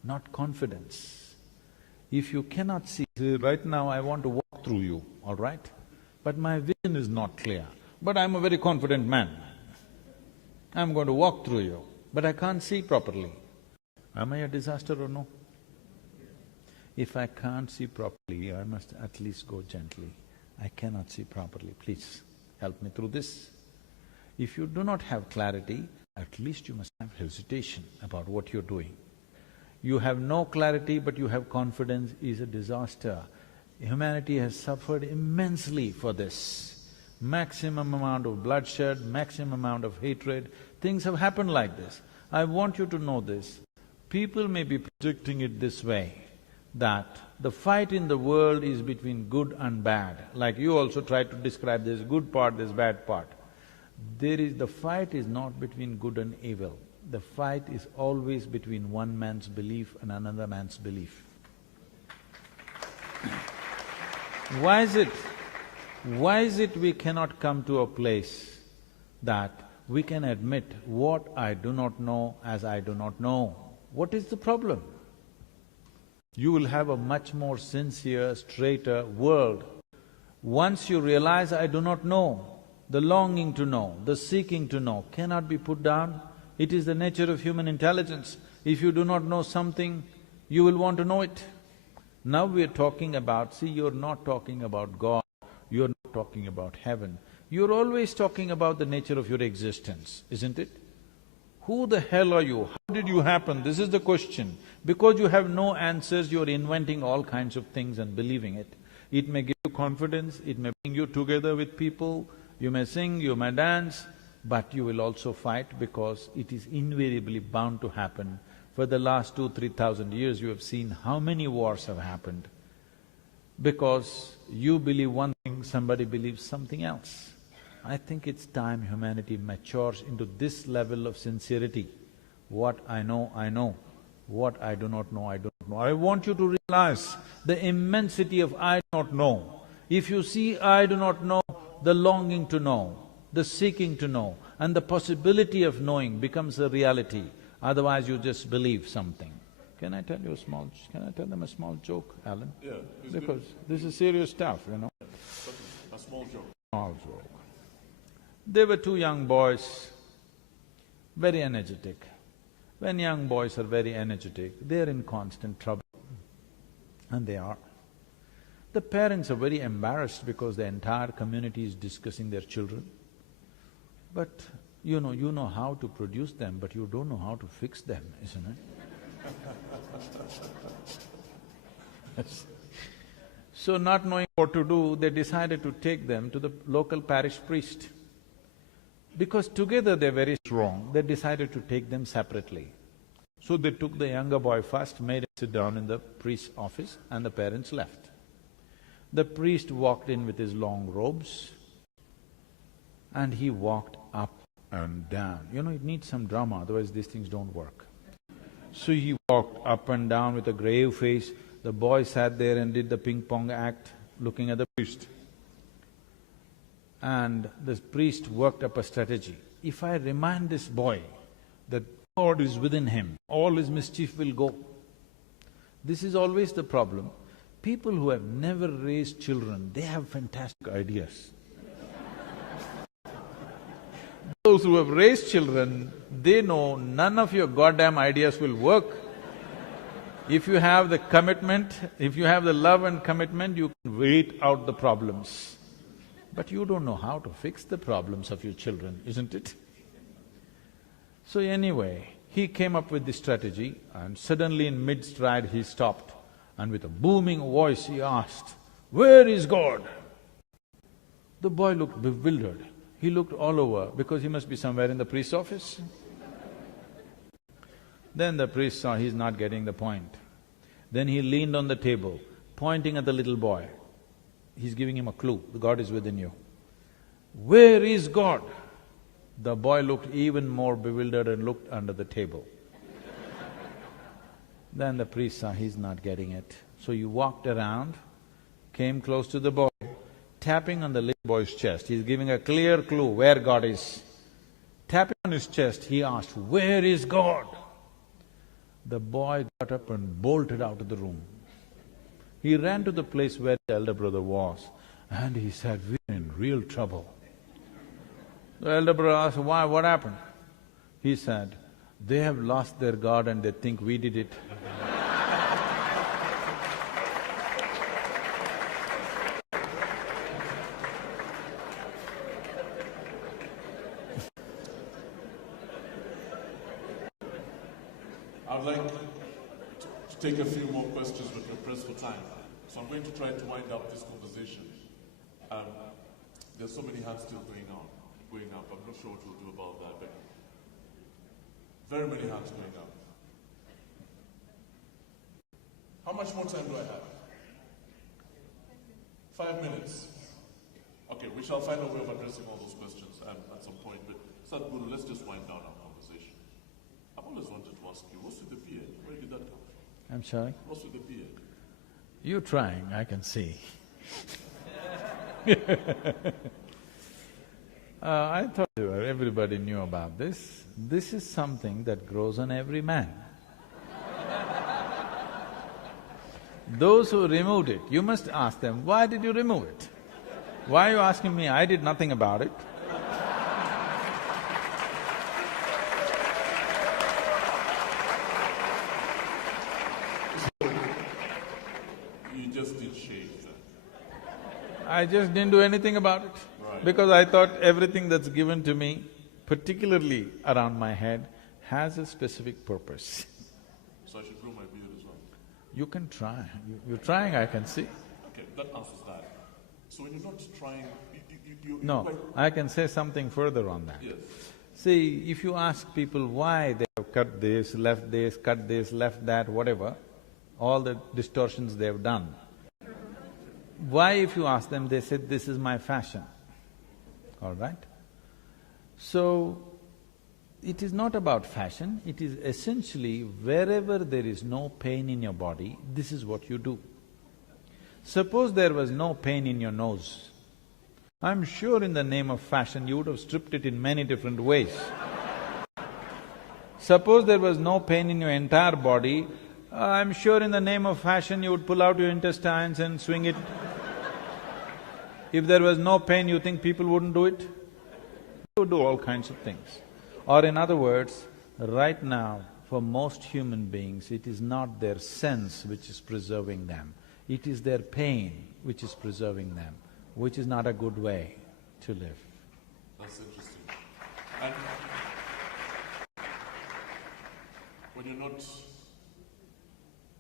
not confidence. If you cannot see, right now I want to walk through you, all right? But my vision is not clear. But I'm a very confident man. I'm going to walk through you, but I can't see properly. Am I a disaster or no? If I can't see properly, I must at least go gently. I cannot see properly, please help me through this. If you do not have clarity, at least you must have hesitation about what you're doing. You have no clarity but you have confidence is a disaster. Humanity has suffered immensely for this. Maximum amount of bloodshed, maximum amount of hatred, things have happened like this. I want you to know this. People may be projecting it this way, that the fight in the world is between good and bad. Like you also tried to describe there's good part, there's bad part. The fight is not between good and evil. The fight is always between one man's belief and another man's belief. Why is it? Why is it we cannot come to a place that we can admit what I do not know as I do not know? What is the problem? You will have a much more sincere, straighter world. Once you realize I do not know, the longing to know, the seeking to know cannot be put down. It is the nature of human intelligence. If you do not know something, you will want to know it. Now we're talking about… see, you're not talking about God, you're not talking about heaven. You're always talking about the nature of your existence, isn't it? Who the hell are you? How did you happen? This is the question. Because you have no answers, you're inventing all kinds of things and believing it. It may give you confidence, it may bring you together with people, you may sing, you may dance, but you will also fight because it is invariably bound to happen. For the last 2,000–3,000 years, you have seen how many wars have happened. Because you believe one thing, somebody believes something else. I think it's time humanity matures into this level of sincerity. What I know, I know. What I do not know, I do not know. I want you to realize the immensity of I do not know. If you see I do not know, the longing to know, the seeking to know, and the possibility of knowing becomes a reality. Otherwise you just believe something. Can I tell them a small joke, Alan? Yeah. Because this is serious stuff, you know. A small joke. Small joke. There were two young boys, very energetic. When young boys are very energetic, they're in constant trouble. And they are. The parents are very embarrassed because the entire community is discussing their children. But you know how to produce them, but you don't know how to fix them, isn't it? So not knowing what to do, they decided to take them to the local parish priest. Because together they're very strong, they decided to take them separately. So they took the younger boy first, made him sit down in the priest's office, and the parents left. The priest walked in with his long robes, and he walked up and down. You know, it needs some drama, otherwise these things don't work. So he walked up and down with a grave face. The boy sat there and did the ping-pong act, looking at the priest. And the priest worked up a strategy. If I remind this boy that God is within him, all his mischief will go. This is always the problem. People who have never raised children, they have fantastic ideas. Those who have raised children, they know none of your goddamn ideas will work. If you have the commitment, if you have the love and commitment, you can wait out the problems. But you don't know how to fix the problems of your children, isn't it? So anyway, he came up with this strategy, and suddenly in mid-stride he stopped, and with a booming voice he asked, "Where is God?" The boy looked bewildered. He looked all over because he must be somewhere in the priest's office. Then the priest saw he's not getting the point. Then he leaned on the table, pointing at the little boy. He's giving him a clue, God is within you. "Where is God?" The boy looked even more bewildered and looked under the table. Then the priest saw he's not getting it. So he walked around, came close to the boy, tapping on the little boy's chest. He's giving a clear clue where God is. Tapping on on his chest, he asked, "Where is God?" The boy got up and bolted out of the room. He ran to the place where the elder brother was, and he said, "We're in real trouble." The elder brother asked, "Why? What happened?" He said, "They have lost their God and they think we did it." I'd like to take a few more questions, but we're pressed for time. So I'm going to try to wind up this conversation. There's so many hands still going up. I'm not sure what we'll do about that, but very many hands going up. How much more time do I have? 5 minutes. Okay, we shall find a way of addressing all those questions at some point, but Sadhguru, let's just wind down our conversation. I've always wanted to ask you, what's with the beard? Where did that come from? I'm sorry? What's with the beard? You're trying, I can see. I thought everybody knew about this. This is something that grows on every man. Those who removed it, you must ask them, why did you remove it? Why are you asking me? I did nothing about it. You just did shave that. I just didn't do anything about it. Right. Because I thought everything that's given to me, particularly around my head, has a specific purpose. So I should grow my beard as well? You can try. You're trying, I can see. Okay, that answers that. So when you're not trying, you No, quite… I can say something further on that. Yes. See, if you ask people why they have cut this, left that, whatever, all the distortions they have done, why if you ask them, they said, "This is my fashion." All right? So, it is not about fashion, it is essentially wherever there is no pain in your body, this is what you do. Suppose there was no pain in your nose, I'm sure in the name of fashion you would have stripped it in many different ways. Suppose there was no pain in your entire body, I'm sure in the name of fashion you would pull out your intestines and swing it. If there was no pain, you think people wouldn't do it? They would do all kinds of things. Or in other words, right now, for most human beings, it is not their sense which is preserving them, it is their pain which is preserving them, which is not a good way to live. That's interesting. And when you're not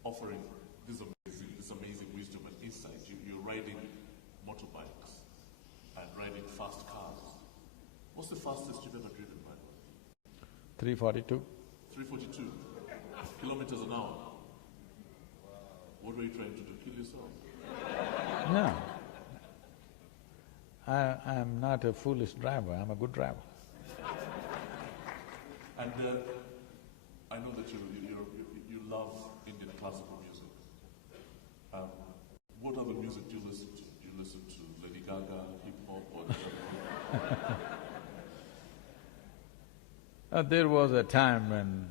offering this amazing wisdom and insight, you're riding motorbikes and riding fast cars. What's the fastest you've ever driven, by the way? 342. 342 kilometers an hour. What were you trying to do? Kill yourself? No. I'm not a foolish driver, I'm a good driver. And I know that you love Indian classical music. What other music do you listen to? Do you listen to Lady Gaga, hip-hop, or… There was a time when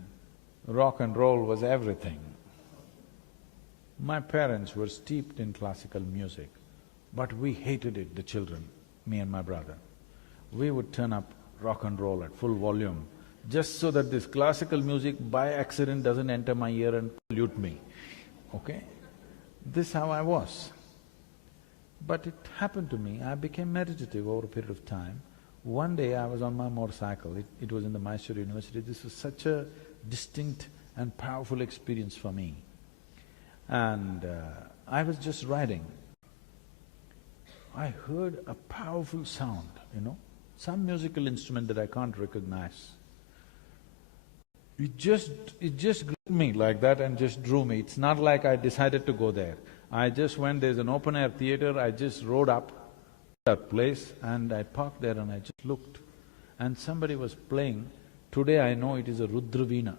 rock and roll was everything. My parents were steeped in classical music, but we hated it, the children, me and my brother. We would turn up rock and roll at full volume, just so that this classical music by accident doesn't enter my ear and pollute me, okay? This is how I was. But it happened to me, I became meditative over a period of time. One day I was on my motorcycle, it was in the Mysore University. This was such a distinct and powerful experience for me. And I was just riding. I heard a powerful sound, some musical instrument that I can't recognize. It just gripped me like that and just drew me. It's not like I decided to go there. I just went, there's an open-air theatre, I just rode up that place and I parked there and I just looked. And somebody was playing, today I know it is a Rudraveena.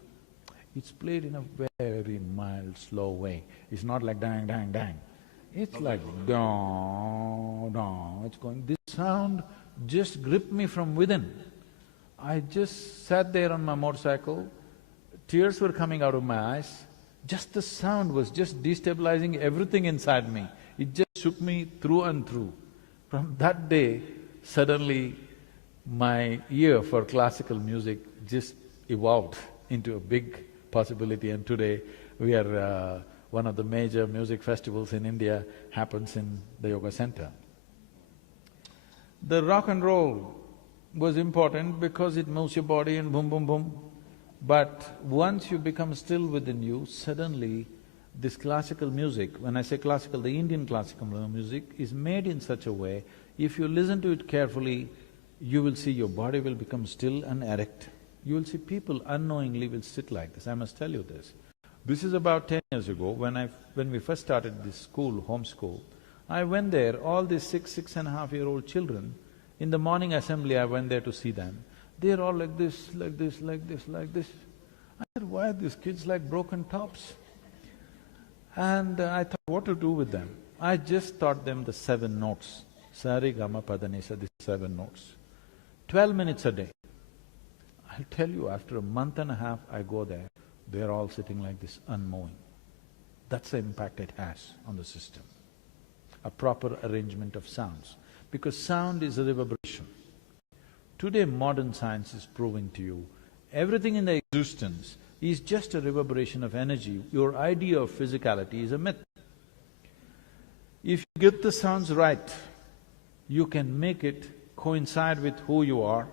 It's played in a very mild, slow way. It's not like dang, dang, dang. It's like dong, dong, it's going… This sound just gripped me from within. I just sat there on my motorcycle, tears were coming out of my eyes, just the sound was just destabilizing everything inside me. It just shook me through and through. From that day, suddenly my ear for classical music just evolved into a big possibility, and today we are one of the major music festivals in India happens in the yoga center. The rock and roll was important because it moves your body and boom, boom, boom. But once you become still within you, suddenly this classical music, when I say classical, the Indian classical music is made in such a way, if you listen to it carefully, you will see your body will become still and erect. You will see people unknowingly will sit like this. I must tell you this. This is about 10 years ago when we first started this school, home school. I went there, all these 6.5-year-old children, in the morning assembly I went there to see them. They're all like this, like this, like this, like this. I said, why are these kids like broken tops? And I thought what to do with them. I just taught them the 7 notes. Sari, Gama, Pada, Nisa, these 7 notes. 12 minutes a day. I'll tell you, after a month and a half I go there, they're all sitting like this, unmoving. That's the impact it has on the system. A proper arrangement of sounds. Because sound is a reverberation. Today modern science is proving to you, everything in the existence is just a reverberation of energy. Your idea of physicality is a myth. If you get the sounds right, you can make it coincide with who you are,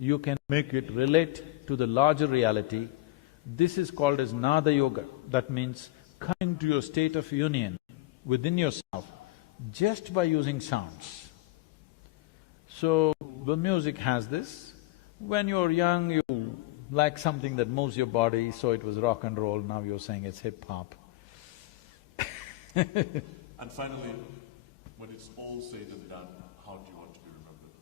you can make it relate to the larger reality. This is called as Nada Yoga. That means coming to your state of union within yourself just by using sounds. So, the music has this. When you're young, you like something that moves your body, so it was rock and roll, now you're saying it's hip-hop. And finally, when it's all said and done, how do you want to be remembered?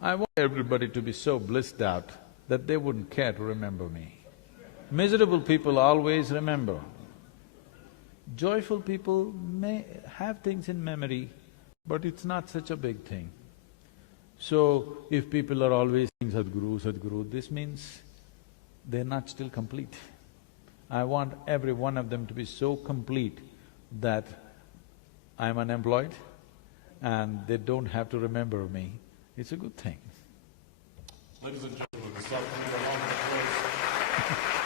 I want everybody to be so blissed out that they wouldn't care to remember me. Miserable people always remember. Joyful people may have things in memory, but it's not such a big thing. So, if people are always saying Sadhguru, Sadhguru, this means they're not still complete. I want every one of them to be so complete that I'm unemployed and they don't have to remember me. It's a good thing. Ladies and gentlemen, the Sadhguru, a round of applause.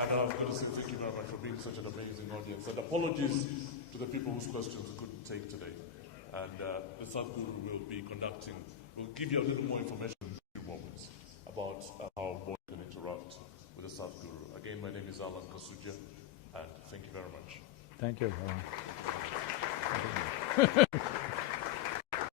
And I've got to say thank you very much for being such an amazing audience. And apologies to the people whose questions we couldn't take today. And the Sadhguru will be conducting, will give you a little more information in a few moments about how one can interact with the Sadhguru. Again, my name is Kasujja, and thank you very much. Thank you.